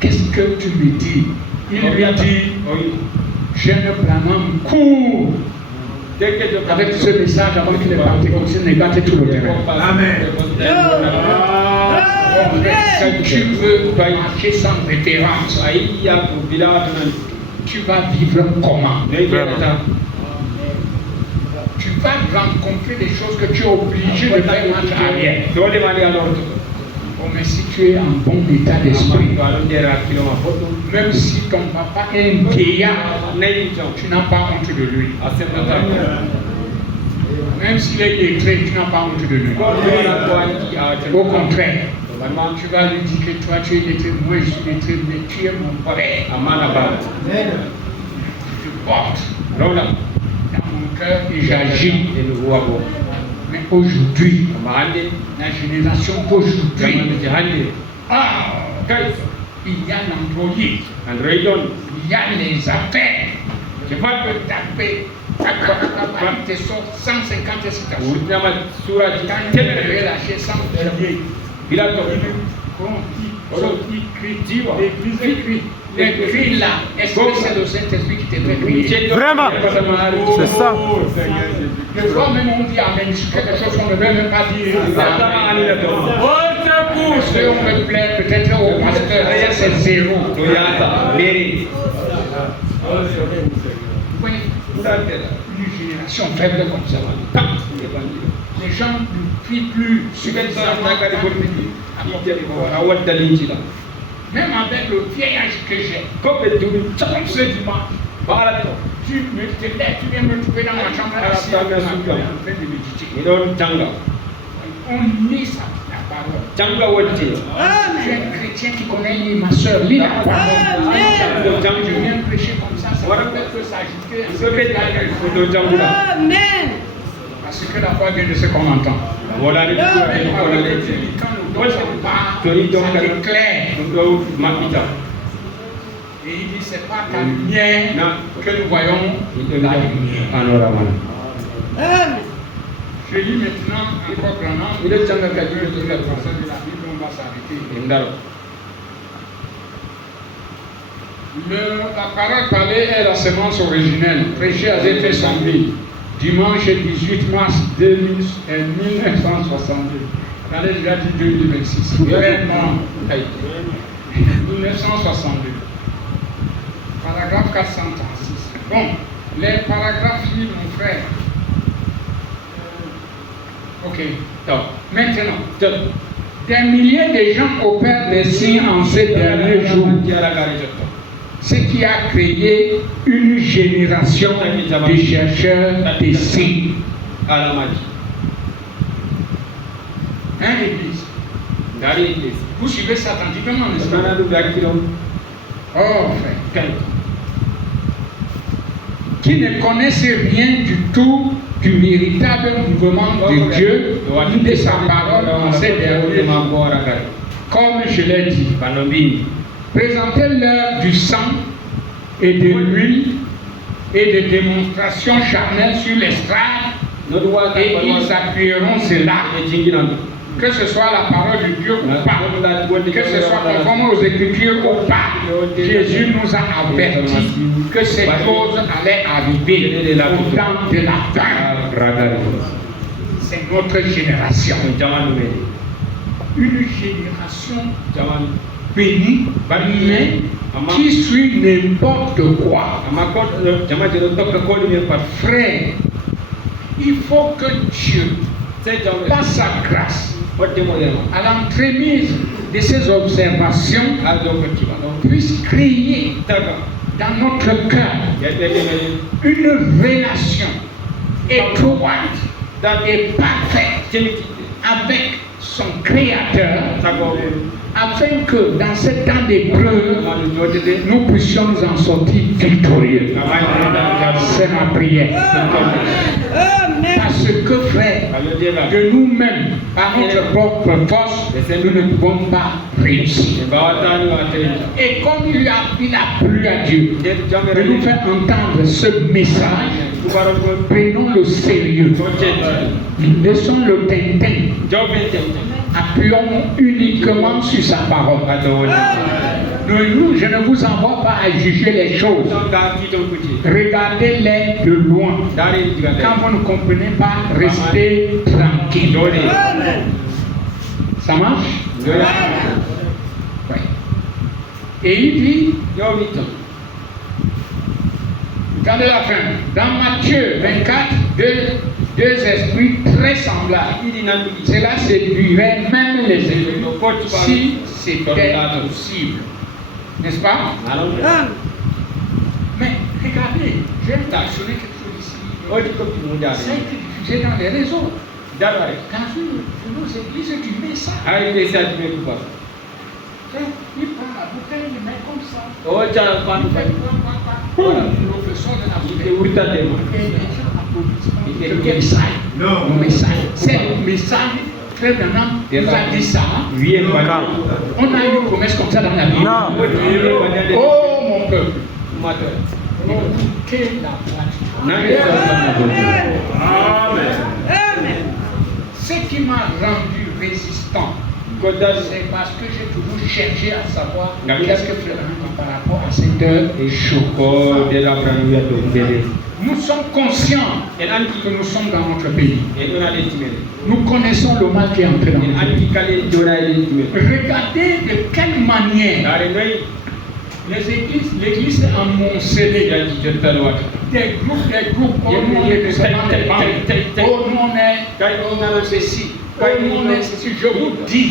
Qu'est-ce que tu me dis? Il lui dit, Jeune Branham court. Avec ce message avant qu'il est parti, comme s'il n'égate tout le terrain. Amen. Si tu veux marcher sans référence, tu vas vivre comment? Tu vas rencontrer des choses que tu es obligé de faire marche arrière. Oh, mais si tu es en bon état d'esprit, même si ton papa est un vieillard, tu n'as pas honte de lui. Même s'il est lettré, tu n'as pas honte de lui. Au contraire, tu vas lui dire que toi tu es lettré, moi je suis lettré, mais tu es mon frère. Je porte dans mon cœur et j'agis. Mais aujourd'hui, la génération d'aujourd'hui, il y a l'employé, il y a les affaires. Je vais te taper, tu te sors 150 citations. Quand tu es relâché sans prier, il a écrit. Les cris là, est-ce que c'est le Saint-Esprit qui te fait crier? Vraiment, c'est ça. Des fois même on dit Amen sur quelque chose qu'on ne veut même pas dire. Parce qu'on me plaît peut-être au pasteur, c'est zéro. Une génération faible comme ça. Les gens ne crient plus suffisamment. Même avec le vieillage que j'ai, comme ce dimanche, tu viens me trouver dans ma chambre assis en train de méditer. On lit ça, la parole. Tu es un chrétien qui connaît ma soeur, lis la parole. Je viens prêcher comme ça va peut-être s'ajouter à Amen. Parce que la foi vient de ce qu'on entend. Voilà les ça déclare. Et il dit, c'est pas ta lumière que nous voyons la lumière. Je lis maintenant encore Branham. Il est temps de la Bible, on va s'arrêter. La parole parlée est la semence originelle, prêchée à effet semblé, dimanche 18 mars 1962. Regardez, je l'ai dit 2026. Vraiment. 1962. Paragraphe 436. Bon, les paragraphes lisent, mon frère. Ok. Donc, maintenant, des milliers de gens opèrent des signes en ces derniers jours. Ce qui a créé une génération de chercheurs de signes. Hein, l'église? Ndari Église. Vous suivez ça attentivement, n'est-ce pas? Nana ndugu akilo. Oh, frère. Qui ne connaissent rien du tout du véritable mouvement de Dieu, ni de sa parole en ces derniers jours. Comme je l'ai dit, présentez-leur du sang et de l'huile et des démonstrations charnelles sur l'estrade, et ils appuieront cela, que ce soit la parole de Dieu ou pas, que ce soit conforme aux Écritures ou pas. Jésus nous a averti que ces choses allaient arriver au temps de la fin. C'est notre génération. Une génération bénie, mais qui suit n'importe quoi. Frère, il faut que Dieu, par sa grâce, à l'entremise de ces observations, puisse créer dans notre cœur une relation étroite et parfaite avec son Créateur, afin que dans ce temps d'épreuve, nous puissions nous en sortir victorieux. C'est ma prière. Parce que, frère, de nous-mêmes, par notre propre force, nous ne pouvons pas réussir. Et comme il a plu à Dieu de nous faire entendre ce message, prenons le sérieux. Laissons le tintin. Appuyons uniquement sur sa parole. Je ne vous envoie pas à juger les choses. Regardez-les de loin. Quand vous ne comprenez pas, restez tranquille. Ça marche? Oui. Et il dit, regardez la fin. Dans Matthieu 24, deux esprits très semblables. Cela séduirait même les élus si c'était possible. N'est-ce pas? Mais regardez, je vais mentionner quelque chose ici. Ça a été diffusé dans les réseaux. Dans nos églises du message. Il prend la bouteille, il met comme ça. Il fait l'oppression de la bouteille. Et le message. Le message. C'est le message. Frère Branham nous a dit ça. On a eu une promesse comme ça dans la Bible. Oh mon peuple. Écoutez la voix. Amen. Ce qui m'a rendu résistant, c'est parce que j'ai toujours cherché à savoir qu'est-ce que Frère Branham par rapport à cette heure et chaud. Nous sommes conscients que nous sommes dans notre pays. Nous connaissons le mal qui est entré dans notre pays. Regardez de quelle manière l'église est amoncelée. Des groupes, oh nous on est seulement des bandes, oh nous on est ceci, oh nous on est ceci. Je vous dis,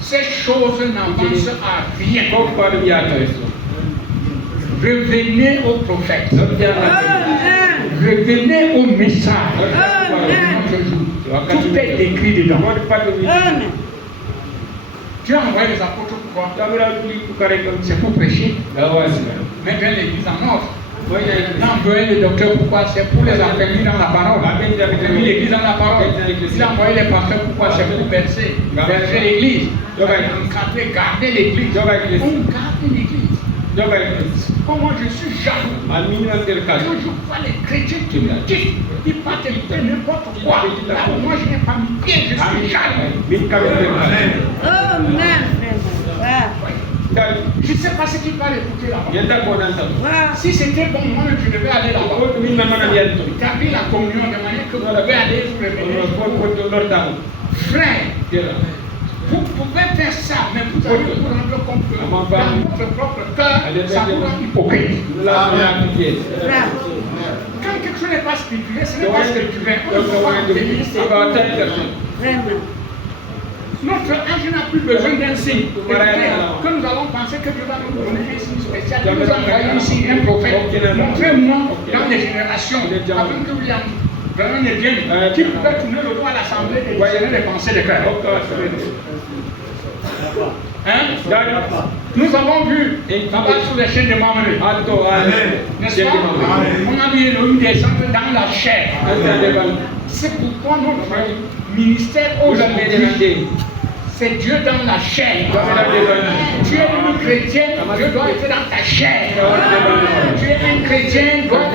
ces choses n'avancent à rien. Revenez au prophète. Revenez au message. Tout est écrit dedans. Tu as envoyé les apôtres pourquoi? C'est pour prêcher. Maintenant l'église en ordre. Il a envoyé les docteurs pourquoi? C'est pour les affaiblir dans la parole. Il a mis l'église dans la parole. Il a envoyé les pasteurs pourquoi? C'est pour verser l'église. Garder l'église. On garde l'église. Comment je suis jaloux. Je vois les chrétiens qui me disent, ils partent faire n'importe quoi. Là où moi je n'ai pas mis pied, je suis jaloux. Je ne sais pas ce qu'il va écouter là-bas. Si c'était bon, moi je devais aller là-bas. Établir la communion de manière que vous devez aller vous réveiller. Frère, vous pouvez faire ça, mais vous allez vous rendre compte que dans votre propre cœur, ça vous rend hypocrite. Quand quelque chose n'est pas spirituel, ce n'est pas spirituel. On ne peut pas tenir. Notre âge n'a plus besoin d'un signe. Que nous allons penser que Dieu va nous donner un signe spécial. Nous avons envoyé ici un prophète. Montrez-moi dans les générations, afin que vous Vraiment, il est bien. Qui pouvait tourner le dos à l'Assemblée et discerner les pensées des cœurs. Hein? Nous avons vu là-bas sur les chaînes de Mamre. N'est-ce pas? On a vu l'homme descendre dans la chair. C'est pourquoi notre ministère aujourd'hui, c'est Dieu dans la chair. Tu es une chrétienne, Dieu doit être dans ta chair. Tu es un chrétien,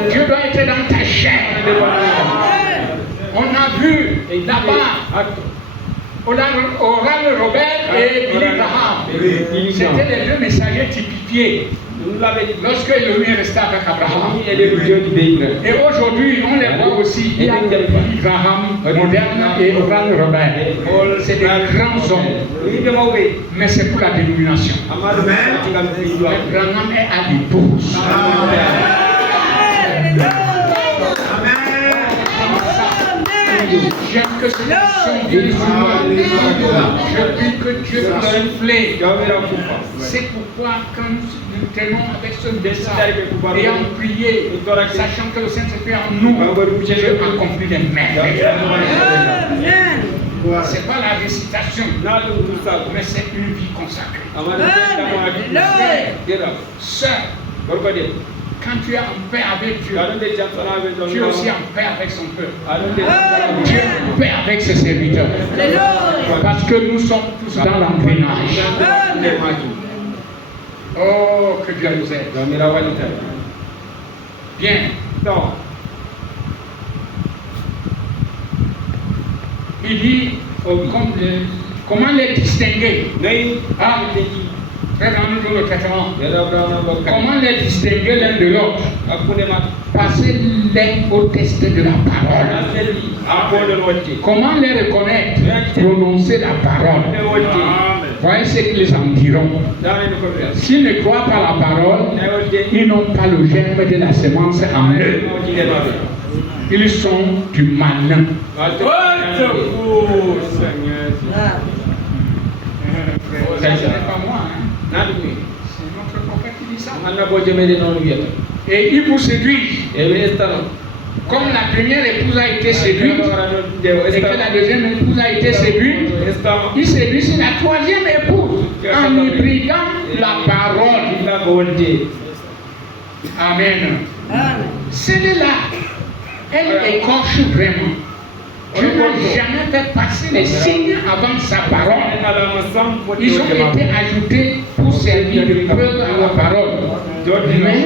Dieu doit être dans ta chair. On a vu là-bas Oral Robert et Billy Graham. C'était les deux messagers typifiés. Lorsque Elohim est resté avec Abraham. Et aujourd'hui, on les voit aussi. Il y a Billy Graham moderne et Oral Robert. C'est des grands hommes. Mais c'est pour la dénomination. Abraham est à l'épouse. J'aime que ce son vienne sur moi. Je prie que Dieu puisse souffler. C'est pourquoi quand nous tenons avec ce message et en prier, sachant que le Saint-Esprit en nous, Dieu accomplit des merveilles. Ce n'est pas la récitation, mais c'est une vie consacrée. Sœur, quand tu es en paix avec Dieu, tu es aussi en paix avec son peuple. Tu es en paix avec ses serviteurs. Parce que nous sommes tous dans l'engrenage. Oh, que Dieu nous aide. Bien. Il dit comment les distinguer. Très bien, nous le traitement. Comment les distinguer l'un de l'autre? Passez-les au test de la parole. Comment les reconnaître? Prononcer la parole. Voyez ce qu'ils en diront. S'ils ne croient pas la parole, ils n'ont pas le germe de la semence en eux. Ils sont du malin. Ce n'est pas moi. C'est notre prophète qui dit ça. Et ils vous séduisent. Comme la première épouse a été séduite et que la deuxième épouse a été séduite, ils séduisent la troisième épouse en hybridant la parole. Amen. Celle-là, elle écorche vraiment. Dieu n'a jamais fait passer les signes avant sa parole. Ils ont été ajoutés pour servir de preuve à la parole. Mais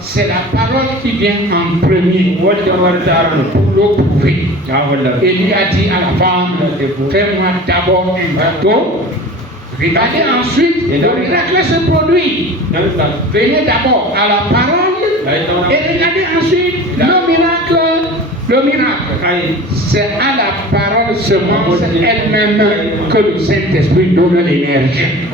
c'est la parole qui vient en premier pour le prouver. Élie a dit à la femme, fais-moi d'abord un bateau. Regardez ensuite, le miracle se produit. Venez d'abord à la parole et regardez ensuite le miracle. Le miracle, c'est à la parole semence elle-même que le Saint-Esprit donne l'énergie.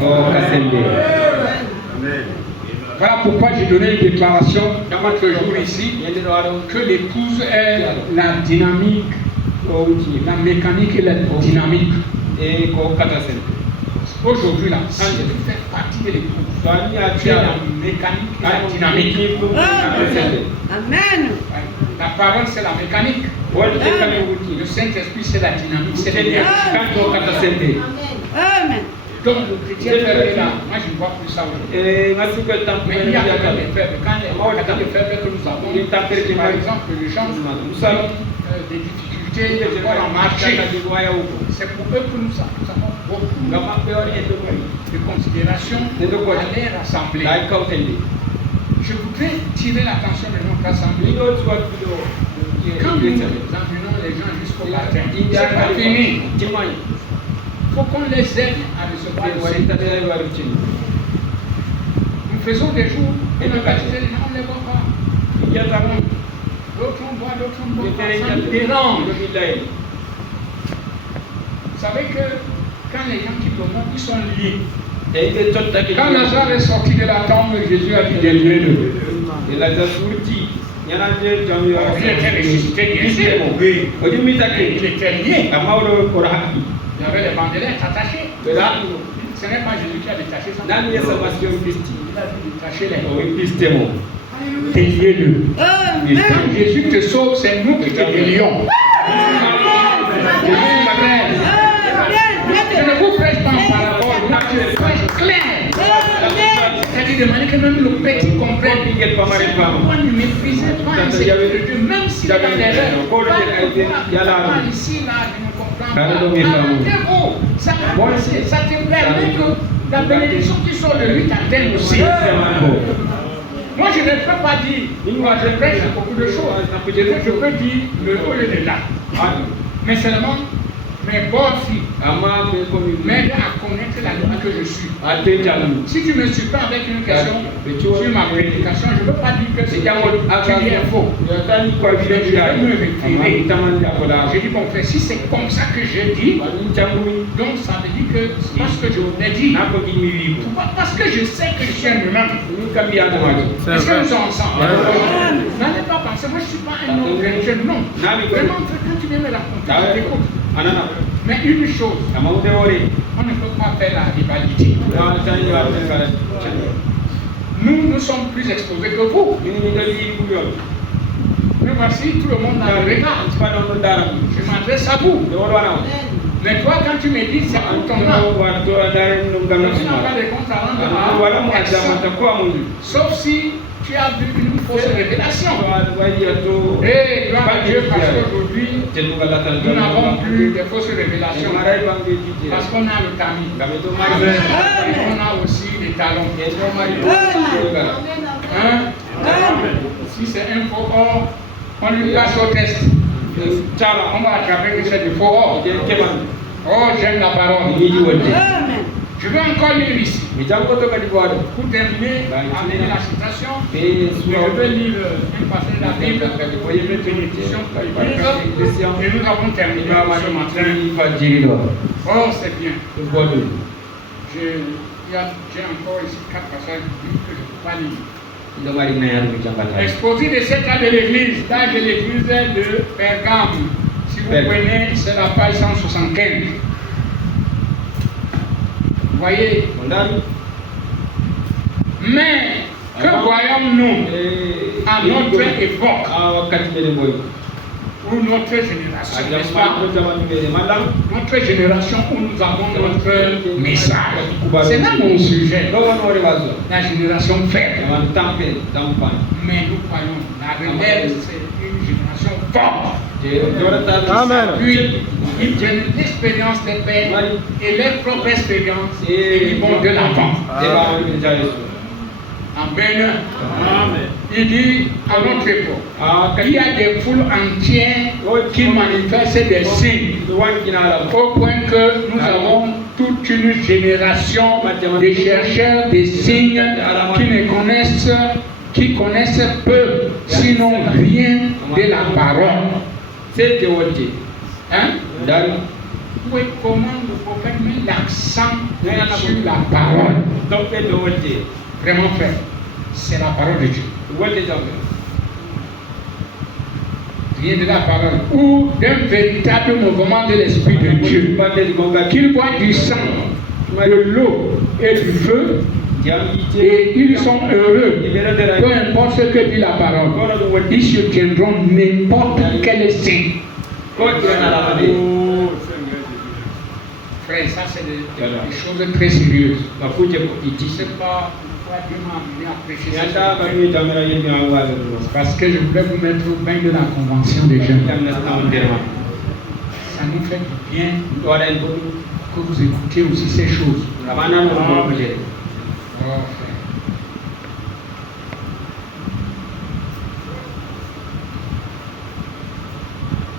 Voilà pourquoi j'ai donné une déclaration dans votre jour ici, que l'épouse est la dynamique, la mécanique et la dynamique. Aujourd'hui, là, si tu fais partie de l'épouse, tu as la mécanique et la dynamique. Amen. La parole, c'est la mécanique. Le Saint-Esprit, c'est la dynamique. C'est l'énergie. Amen. Donc, le chrétien faible là, moi je ne vois plus ça aujourd'hui. Mais il y a quand des faibles. Quand les faibles que nous avons, par exemple, les gens qui ont des difficultés en marché, c'est pour eux que nous avons beaucoup de considération à les rassembler. Je voudrais tirer l'attention de notre assemblée. Quand nous emmenons les gens jusqu'au matin, c'est pas fini. Il faut qu'on les aide à recevoir le Saint-Esprit. Nous faisons des jours et nous baptisons les gens, on ne les voit pas. Il y a d'autres on voit, d'autres on voit pas. Ça nous dérange. Vous savez que quand les gens qui promontent, ils sont liés. Quand Lazare est sorti de la tombe, Jésus a dit des lieux de. Il était ressuscité, bien sûr. Il était lié. Il y avait les bandelettes attachées. Ce n'est pas Jésus qui a détaché ça. Il a détaché les. déliez-le. Et quand Amen. Jésus te sauve, c'est nous qui te délions. Je suis frère. Je ne vous prêche pas en parabole, moi je prêche clair. C'est-à-dire de manière que même le petit comprenne. Pourquoi ne méprisez pas un Seigneur de Dieu, même s'il est dans l'erreur. Pas ici, là, je ne comprends pas. Arrêtez-vous. Ça te permet que la bénédiction qui sort de lui t'atteigne aussi. Moi, je ne peux pas dire, moi, je prêche beaucoup de choses. Je peux dire le haut et le là. Mais seulement, mes bonnes filles m'aident à connaître la loi que je suis. Si tu ne me suis pas avec une question sur ma prédication, je ne peux pas dire que c'est tu es faux. Je vais me retirer. Je dis, bon frère, si c'est comme ça que je dis, donc ça veut dire que c'est parce que je voulais dire. Parce que je sais que je suis un humain. Est-ce que nous sommes ensemble? N'allez pas penser, moi je ne suis pas un homme religieux, non. Vraiment, quand tu viens me raconter, je t'écoute. Mais une chose, on ne peut pas faire la rivalité. Nous sommes plus exposés que vous. Mais voici, tout le monde a le regard. Je m'adresse à vous. Mais toi, quand tu me dis, c'est pour ton âme. Tu n'as pas de compte à rendre à personne. Sauf si tu as vu une fausse révélation. Et gloire à Dieu, parce qu'aujourd'hui, nous n'avons plus de fausses révélations. Parce qu'on a le tamis. On a aussi les talons. Hein? Si c'est un faux or, on lui passe au test. On va attraper que c'est du faux or. Oh, j'aime la parole. Je vais encore lire ici. Pour terminer, avec la citation, je vais lire un passage de la Bible, une bénédiction pour l'Église, et nous avons terminé ce matin. Oh, c'est bien. J'ai encore ici 4 passages que je ne peux pas lire. Exposé des 7 ans de l'Église, l'âge de l'Église de Pergame. Si vous prenez, c'est la page 175. Vous voyez? Mais que voyons-nous à notre époque ou notre génération, n'est-ce pas? Notre génération où nous avons notre message. C'est là mon sujet. La génération faible. Mais nous croyons, la relève, c'est une génération forte. Amen. Puis, ils tiennent l'expérience des pères et leur propre expérience et ils vont de l'avant. Amen. Il dit à notre époque, il y a des foules entières qui manifestent des signes, au point que nous avons toute une génération de chercheurs des signes qui connaissent peu, sinon rien de la parole. Hein? Oui, comment le prophète met l'accent sur la parole? Vraiment frère, c'est la parole de Dieu. Rien de la parole ou d'un véritable mouvement de l'Esprit de Dieu. Qu'ils voient du sang, de l'eau et du feu, et ils sont heureux. Peu importe ce que dit la parole, ils se tiendront n'importe quel signe. Frère, ça c'est des choses très sérieuses. Je ne sais pas pourquoi Dieu m'a amené à prêcher ça. Parce que je voulais vous mettre au bain de la convention des jeunes. Ça nous fait du bien que vous écoutiez aussi ces choses. Oh, frère.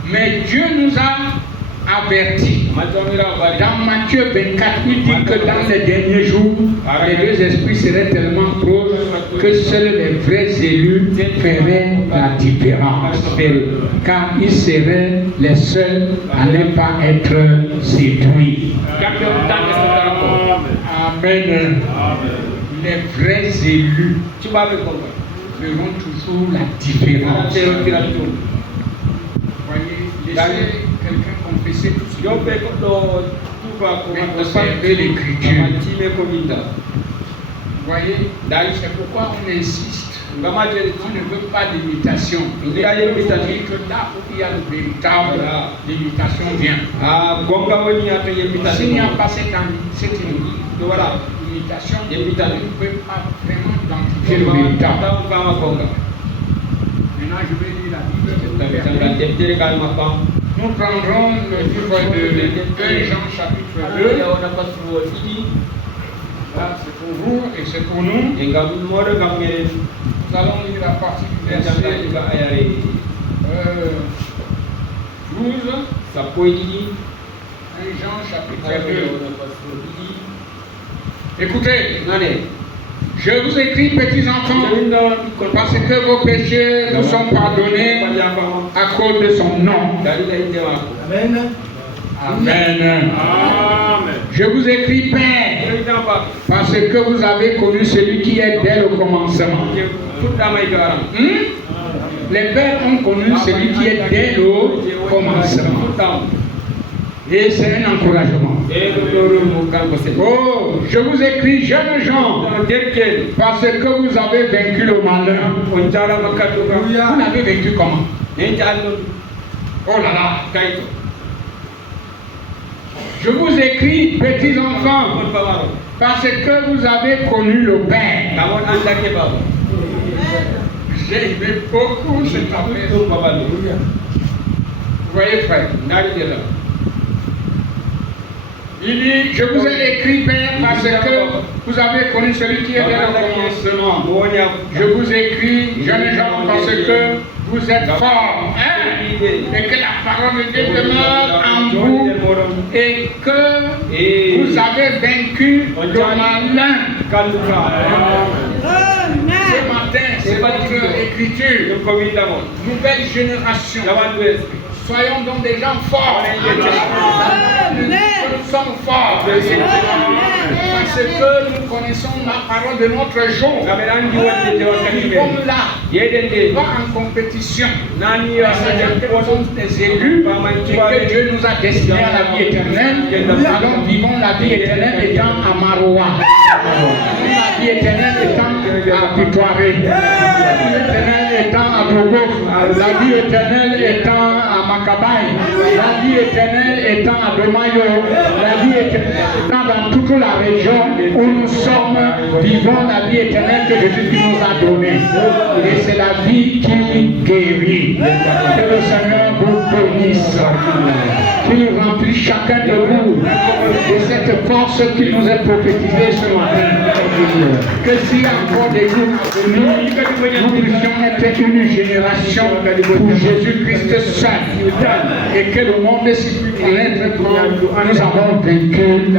Mais Dieu nous a avertis. Dans Matthieu 24, il dit que dans les derniers jours, les deux esprits seraient tellement proches que seuls les vrais élus feraient la différence. Car ils seraient les seuls à ne pas être séduits. Amen. Les vrais élus feront toujours la différence. Voyez, laissez quelqu'un confesser tout ce observer l'écriture. Vous voyez, c'est pourquoi on insiste On ne veut pas d'imitation. Il y a que là où il y a le véritable, l'imitation vient. S'il n'y a pas cette imitation, on ne peut pas vraiment identifier le véritable. Maintenant, je vais lire la Bible. Nous prendrons le livre de 1 Jean chapitre 2. Là, c'est pour vous et c'est pour nous. Nous allons lire la partie du verset 12. 1 Jean chapitre 2. Écoutez, je vous écris, petits enfants, parce que vos péchés nous sont pardonnés à cause de son nom. Amen. Amen. Je vous écris, Père, parce que vous avez connu celui qui est dès le commencement. Les pères ont connu celui qui est dès le commencement. Et c'est un encouragement. Oh, je vous écris, jeunes gens, parce que vous avez vaincu le malin. Vous l'avez vaincu comment? Oh là là. Je vous écris, petits enfants, parce que vous avez connu le Père. J'ai aimé beaucoup cette affaire. Vous voyez, frère? Il dit, je vous ai écrit, Père, parce que vous avez connu celui qui est dès le commencement. Je vous écris, jeunes gens, parce que vous êtes forts, et que la parole de Dieu demeure en vous, et que vous avez vaincu le malin. Ce matin, c'est votre écriture. Nouvelle génération. Soyons donc des gens forts. Nous sommes forts. Parce que nous connaissons la parole de notre jour. Nous sommes là, pas en compétition. Nous sommes des élus et que Dieu nous a destinés à la vie éternelle. Alors vivons la vie éternelle étant à Maroua. La vie éternelle étant à Pitoiré. La vie éternelle étant à Bogo. La vie éternelle étant à Makabaï. La vie éternelle étant à Domayo. La vie éternelle étant dans toute la région où nous sommes, vivons la vie éternelle que Jésus nous a donnée. Et c'est la vie qui guérit. Que le Seigneur vous bénisse. Qu'il remplisse chacun de vous de cette force qui nous est prophétisée ce matin. Que s'il y a encore des jours à venir, nous puissions être une génération pour Jésus-Christ seul. Et que le monde puisse connaître que nous avons vaincu